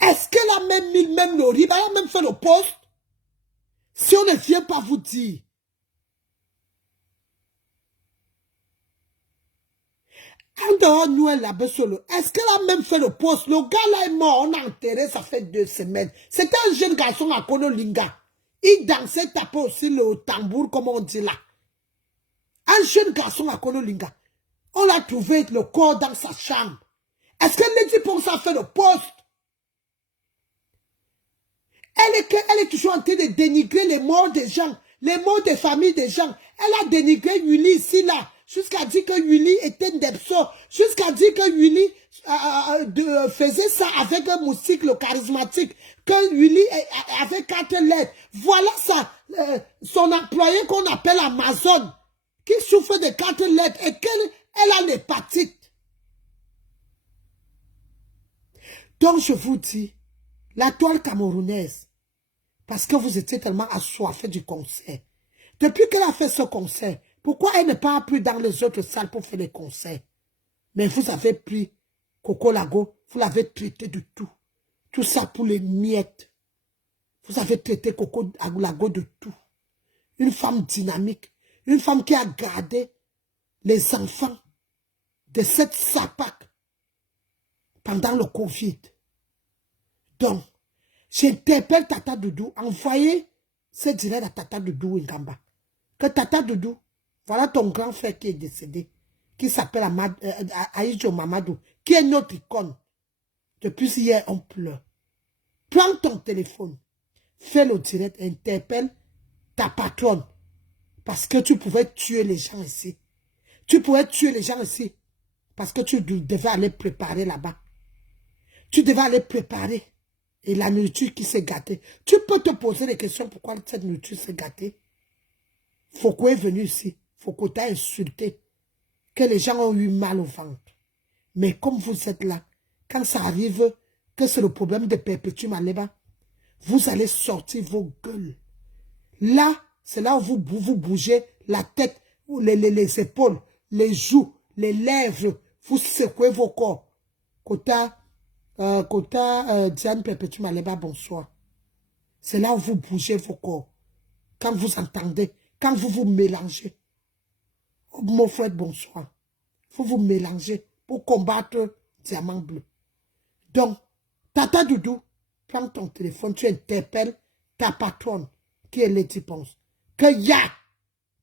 Est-ce qu'elle a même mis même le riba? Elle a même fait le post? Si on ne vient pas vous dire. En dehors, Noël là, Bessolo, est-ce qu'elle a même fait le poste? Le gars là est mort, on a enterré, ça fait 2 semaines. C'était un jeune garçon à Kono Linga. Il dansait, tapait aussi le tambour, comme on dit là. Un jeune garçon à Kono Linga. On l'a trouvé le corps dans sa chambre. Est-ce que Lady Ponce a fait le poste? Elle est toujours en train de dénigrer les morts des gens, les morts des familles des gens. Elle a dénigré Willy ici là. Jusqu'à dire que Willy était Ndepso. Jusqu'à dire que Willy faisait ça avec un moustique, le charismatique. Que Willy avait 4 lettres. Voilà ça. Son employé qu'on appelle Amazon. Qui souffre de 4 lettres. Et qu'elle a l'hépatite. Donc je vous dis, la toile camerounaise. Parce que vous étiez tellement assoiffés du concert. Depuis qu'elle a fait ce concert, pourquoi elle ne part plus dans les autres salles pour faire les concerts? Mais vous avez pris Coco Lago, vous l'avez traité de tout. Tout ça pour les miettes. Vous avez traité Coco Lago de tout. Une femme dynamique. Une femme qui a gardé les enfants de cette SAPAC pendant le Covid. Donc, j'interpelle Tata Doudou. Envoyez ce direct à Tata Doudou Ngamba. Que Tata Doudou, voilà ton grand frère qui est décédé, qui s'appelle Aïdjo Mamadou, qui est notre icône. Depuis hier, on pleure. Prends ton téléphone, fais le direct, interpelle ta patronne. Parce que tu pouvais tuer les gens ici. Tu pouvais tuer les gens ici. Parce que tu devais aller préparer là-bas. Tu devais aller préparer. Et la nourriture qui s'est gâtée. Tu peux te poser des questions pourquoi cette nourriture s'est gâtée. Foucault est venu ici. Foucault t'a insulté. Que les gens ont eu mal au ventre. Mais comme vous êtes là, quand ça arrive, que c'est le problème de Perpétuum Aleba, vous allez sortir vos gueules. Là, c'est là où vous bougez la tête, les épaules, les joues, les lèvres. Vous secouez vos corps. Kota Diane Perpétuum Aleba, bonsoir. C'est là où vous bougez vos corps. Quand vous entendez, quand vous vous mélangez. Oh, mon frère, bonsoir. Vous vous mélangez pour combattre Diamant Bleu. Donc, Tata Doudou, prends ton téléphone, tu interpelles ta patronne, qui est Lady Ponce. Que y a,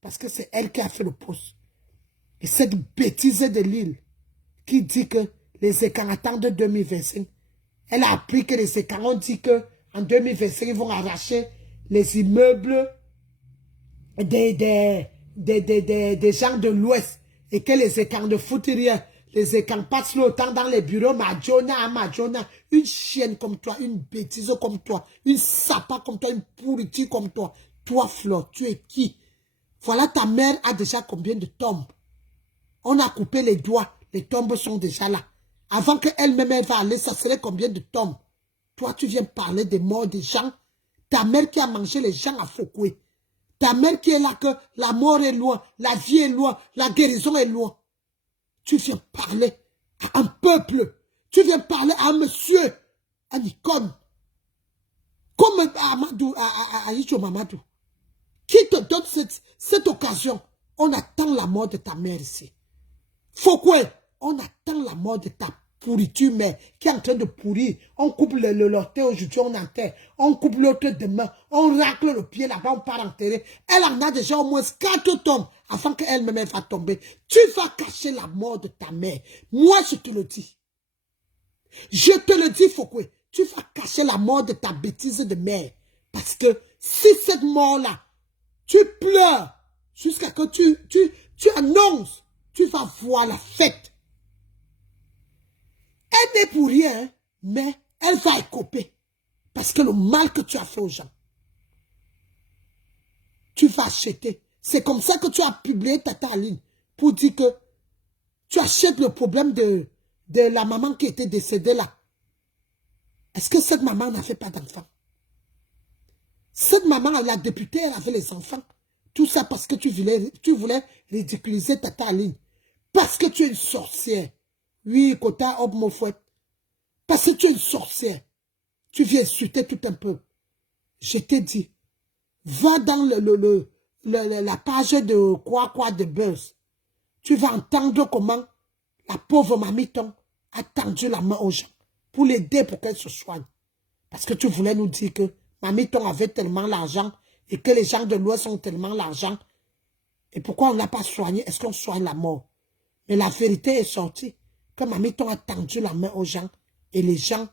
parce que c'est elle qui a fait le poste. Et cette bêtise de l'île, qui dit que les écarts attendent de 2025, elle a appris que les écarts ont dit que en 2025, ils vont arracher les immeubles des gens de l'Ouest et que les écarts ne foutent rien. Les écarts passent le temps dans les bureaux, Madjona, une chienne comme toi, une bêtise comme toi, une sapa comme toi, une pourriture comme toi. Toi, Flo, tu es qui? Voilà, ta mère a déjà combien de tombes? On a coupé les doigts, les tombes sont déjà là. Avant qu'elle-même va aller, ça serait combien de tombes? Toi, tu viens parler des morts des gens. Ta mère qui a mangé les gens à Fokoué. Ta mère qui est là que la mort est loin, la vie est loin, la guérison est loin. Tu viens parler à un peuple. Tu viens parler à un monsieur, à une icône. Comme à Amadou, à Icho Mamadou. Qui te donne cette occasion? On attend la mort de ta mère ici. Fokoué, on attend la mort de ta pourriture mère qui est en train de pourrir. On coupe l'orteil aujourd'hui, on enterre. On coupe l'autre demain, on racle le pied là-bas, on part enterrer. Elle en a déjà au moins 4 tombes avant qu'elle-même va tomber. Tu vas cacher la mort de ta mère. Moi, je te le dis. Je te le dis, Fokoué. Tu vas cacher la mort de ta bêtise de mère. Parce que si cette mort-là, tu pleures jusqu'à que tu annonces, tu vas voir la fête. Elle n'est pour rien, hein, mais elle va écoper. Parce que le mal que tu as fait aux gens, tu vas acheter. C'est comme ça que tu as publié Tata Aline pour dire que tu achètes le problème de la maman qui était décédée là. Est-ce que cette maman n'avait pas d'enfant? Cette maman, la députée, elle avait les enfants. Tout ça parce que tu voulais ridiculiser Tata Aline. Parce que tu es une sorcière. Oui, Kota Obmofouet. Parce que tu es une sorcière. Tu viens insulter tout un peu. Je t'ai dit, va dans la page de quoi de Buzz. Tu vas entendre comment la pauvre Mamiton a tendu la main aux gens pour l'aider pour qu'elle se soigne. Parce que tu voulais nous dire que Mamiton avait tellement l'argent et que les gens de l'Ouest ont tellement l'argent. Et pourquoi on ne l'a pas soigné? Est-ce qu'on soigne la mort? Mais la vérité est sortie que Mamiton a tendu la main aux gens et les gens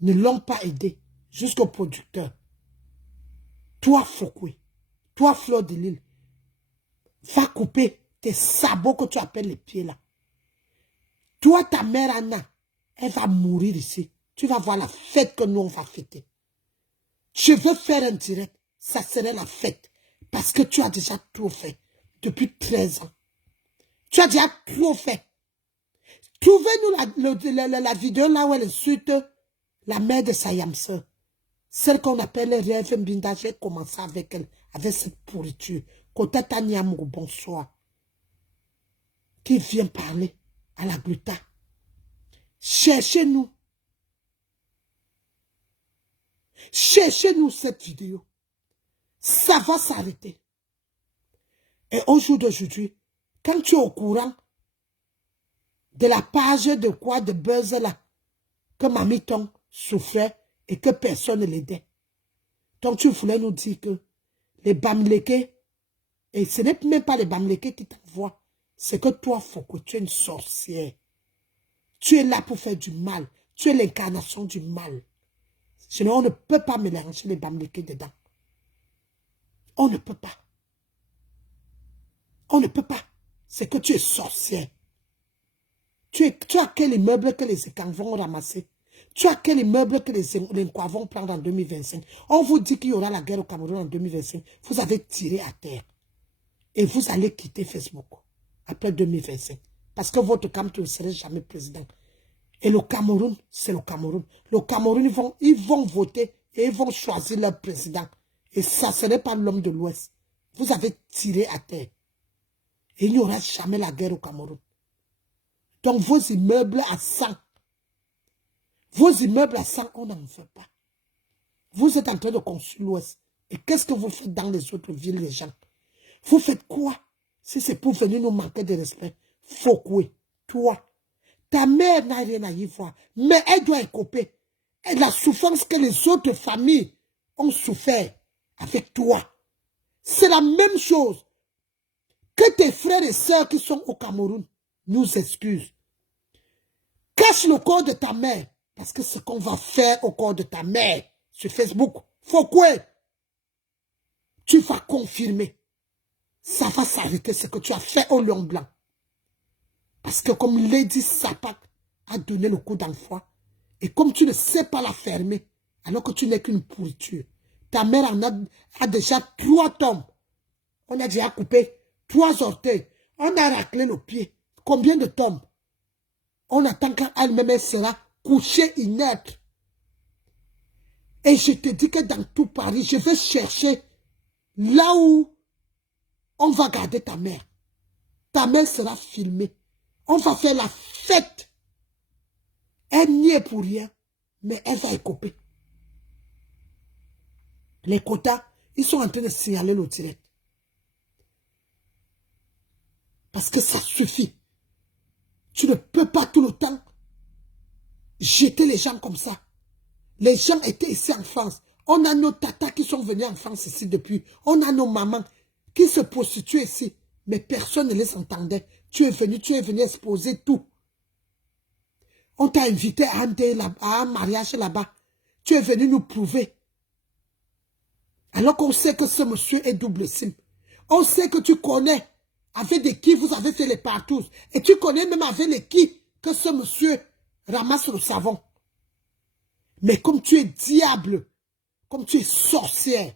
ne l'ont pas aidé jusqu'au producteur. Toi, Fokoué, toi, Fleur de Lille, va couper tes sabots que tu appelles les pieds là. Toi, ta mère Anna, elle va mourir ici. Tu vas voir la fête que nous, on va fêter. Je veux faire un direct. Ça serait la fête. Parce que tu as déjà trop fait. Depuis 13 ans. Tu as déjà trop fait. Trouvez-nous la vidéo là où elle insulte la mère de Sayamse. Celle qu'on appelle Rêve Mbinda. J'ai commencé avec elle. Avec cette pourriture. Kota Tanyamou, bonsoir. Qui vient parler à la gluta. Cherchez-nous. Cherchez-nous cette vidéo. Ça va s'arrêter. Et au jour d'aujourd'hui, quand tu es au courant de la page de quoi de Buzz là, que Mamiton souffrait et que personne ne l'aidait. Donc tu voulais nous dire que les Bamlékés, et ce n'est même pas les Bamlékés qui t'envoient, c'est que toi, Foko, tu es une sorcière. Tu es là pour faire du mal. Tu es l'incarnation du mal. Sinon, on ne peut pas mélanger les Bamlékés dedans. On ne peut pas. On ne peut pas. C'est que tu es sorcière. Tu as quel immeuble que les écans vont ramasser? Tu as quel immeuble que les Nkwa vont prendre en 2025? On vous dit qu'il y aura la guerre au Cameroun en 2025. Vous avez tiré à terre. Et vous allez quitter Facebook après 2025. Parce que votre camp ne serait jamais président. Et le Cameroun, c'est le Cameroun. Le Cameroun, ils vont voter et ils vont choisir leur président. Et ça ne serait pas l'homme de l'Ouest. Vous avez tiré à terre. Et il n'y aura jamais la guerre au Cameroun. Donc vos immeubles à 100. Vos immeubles à 100, on n'en veut pas. Vous êtes en train de construire l'Ouest. Et qu'est-ce que vous faites dans les autres villes, les gens? Vous faites quoi? Si c'est pour venir nous manquer de respect. Fokoué, toi. Ta mère n'a rien à y voir. Mais elle doit écoper. Et la souffrance que les autres familles ont souffert avec toi. C'est la même chose. Que tes frères et sœurs qui sont au Cameroun nous excusent. Cache le corps de ta mère. Parce que ce qu'on va faire au corps de ta mère sur Facebook, Fokoué. tu vas confirmer. Ça va s'arrêter ce que tu as fait au lion blanc. Parce que comme Lady Sapak a donné le coup d'envoi, et comme tu ne sais pas la fermer, alors que tu n'es qu'une pourriture, ta mère en a déjà 3 tombes. On a déjà coupé 3 orteils. On a raclé le pied. Combien de tombes? On attend qu'elle-même elle sera couchée inerte. Et je te dis que dans tout Paris, je vais chercher là où on va garder ta mère. Ta mère sera filmée. On va faire la fête. Elle n'y est pour rien, mais elle va écoper. Les quotas, ils sont en train de signaler le direct. Parce que ça suffit. Tu ne peux pas tout le temps jeter les gens comme ça. Les gens étaient ici en France. On a nos tatas qui sont venus en France ici depuis. On a nos mamans qui se prostituent ici. Mais personne ne les entendait. Tu es venu exposer tout. On t'a invité à un mariage là-bas. Tu es venu nous prouver. Alors qu'on sait que ce monsieur est double sim. On sait que tu connais avec des qui vous avez fait les partous. Et tu connais même avec les qui que ce monsieur ramasse le savon. Mais comme tu es diable, comme tu es sorcière,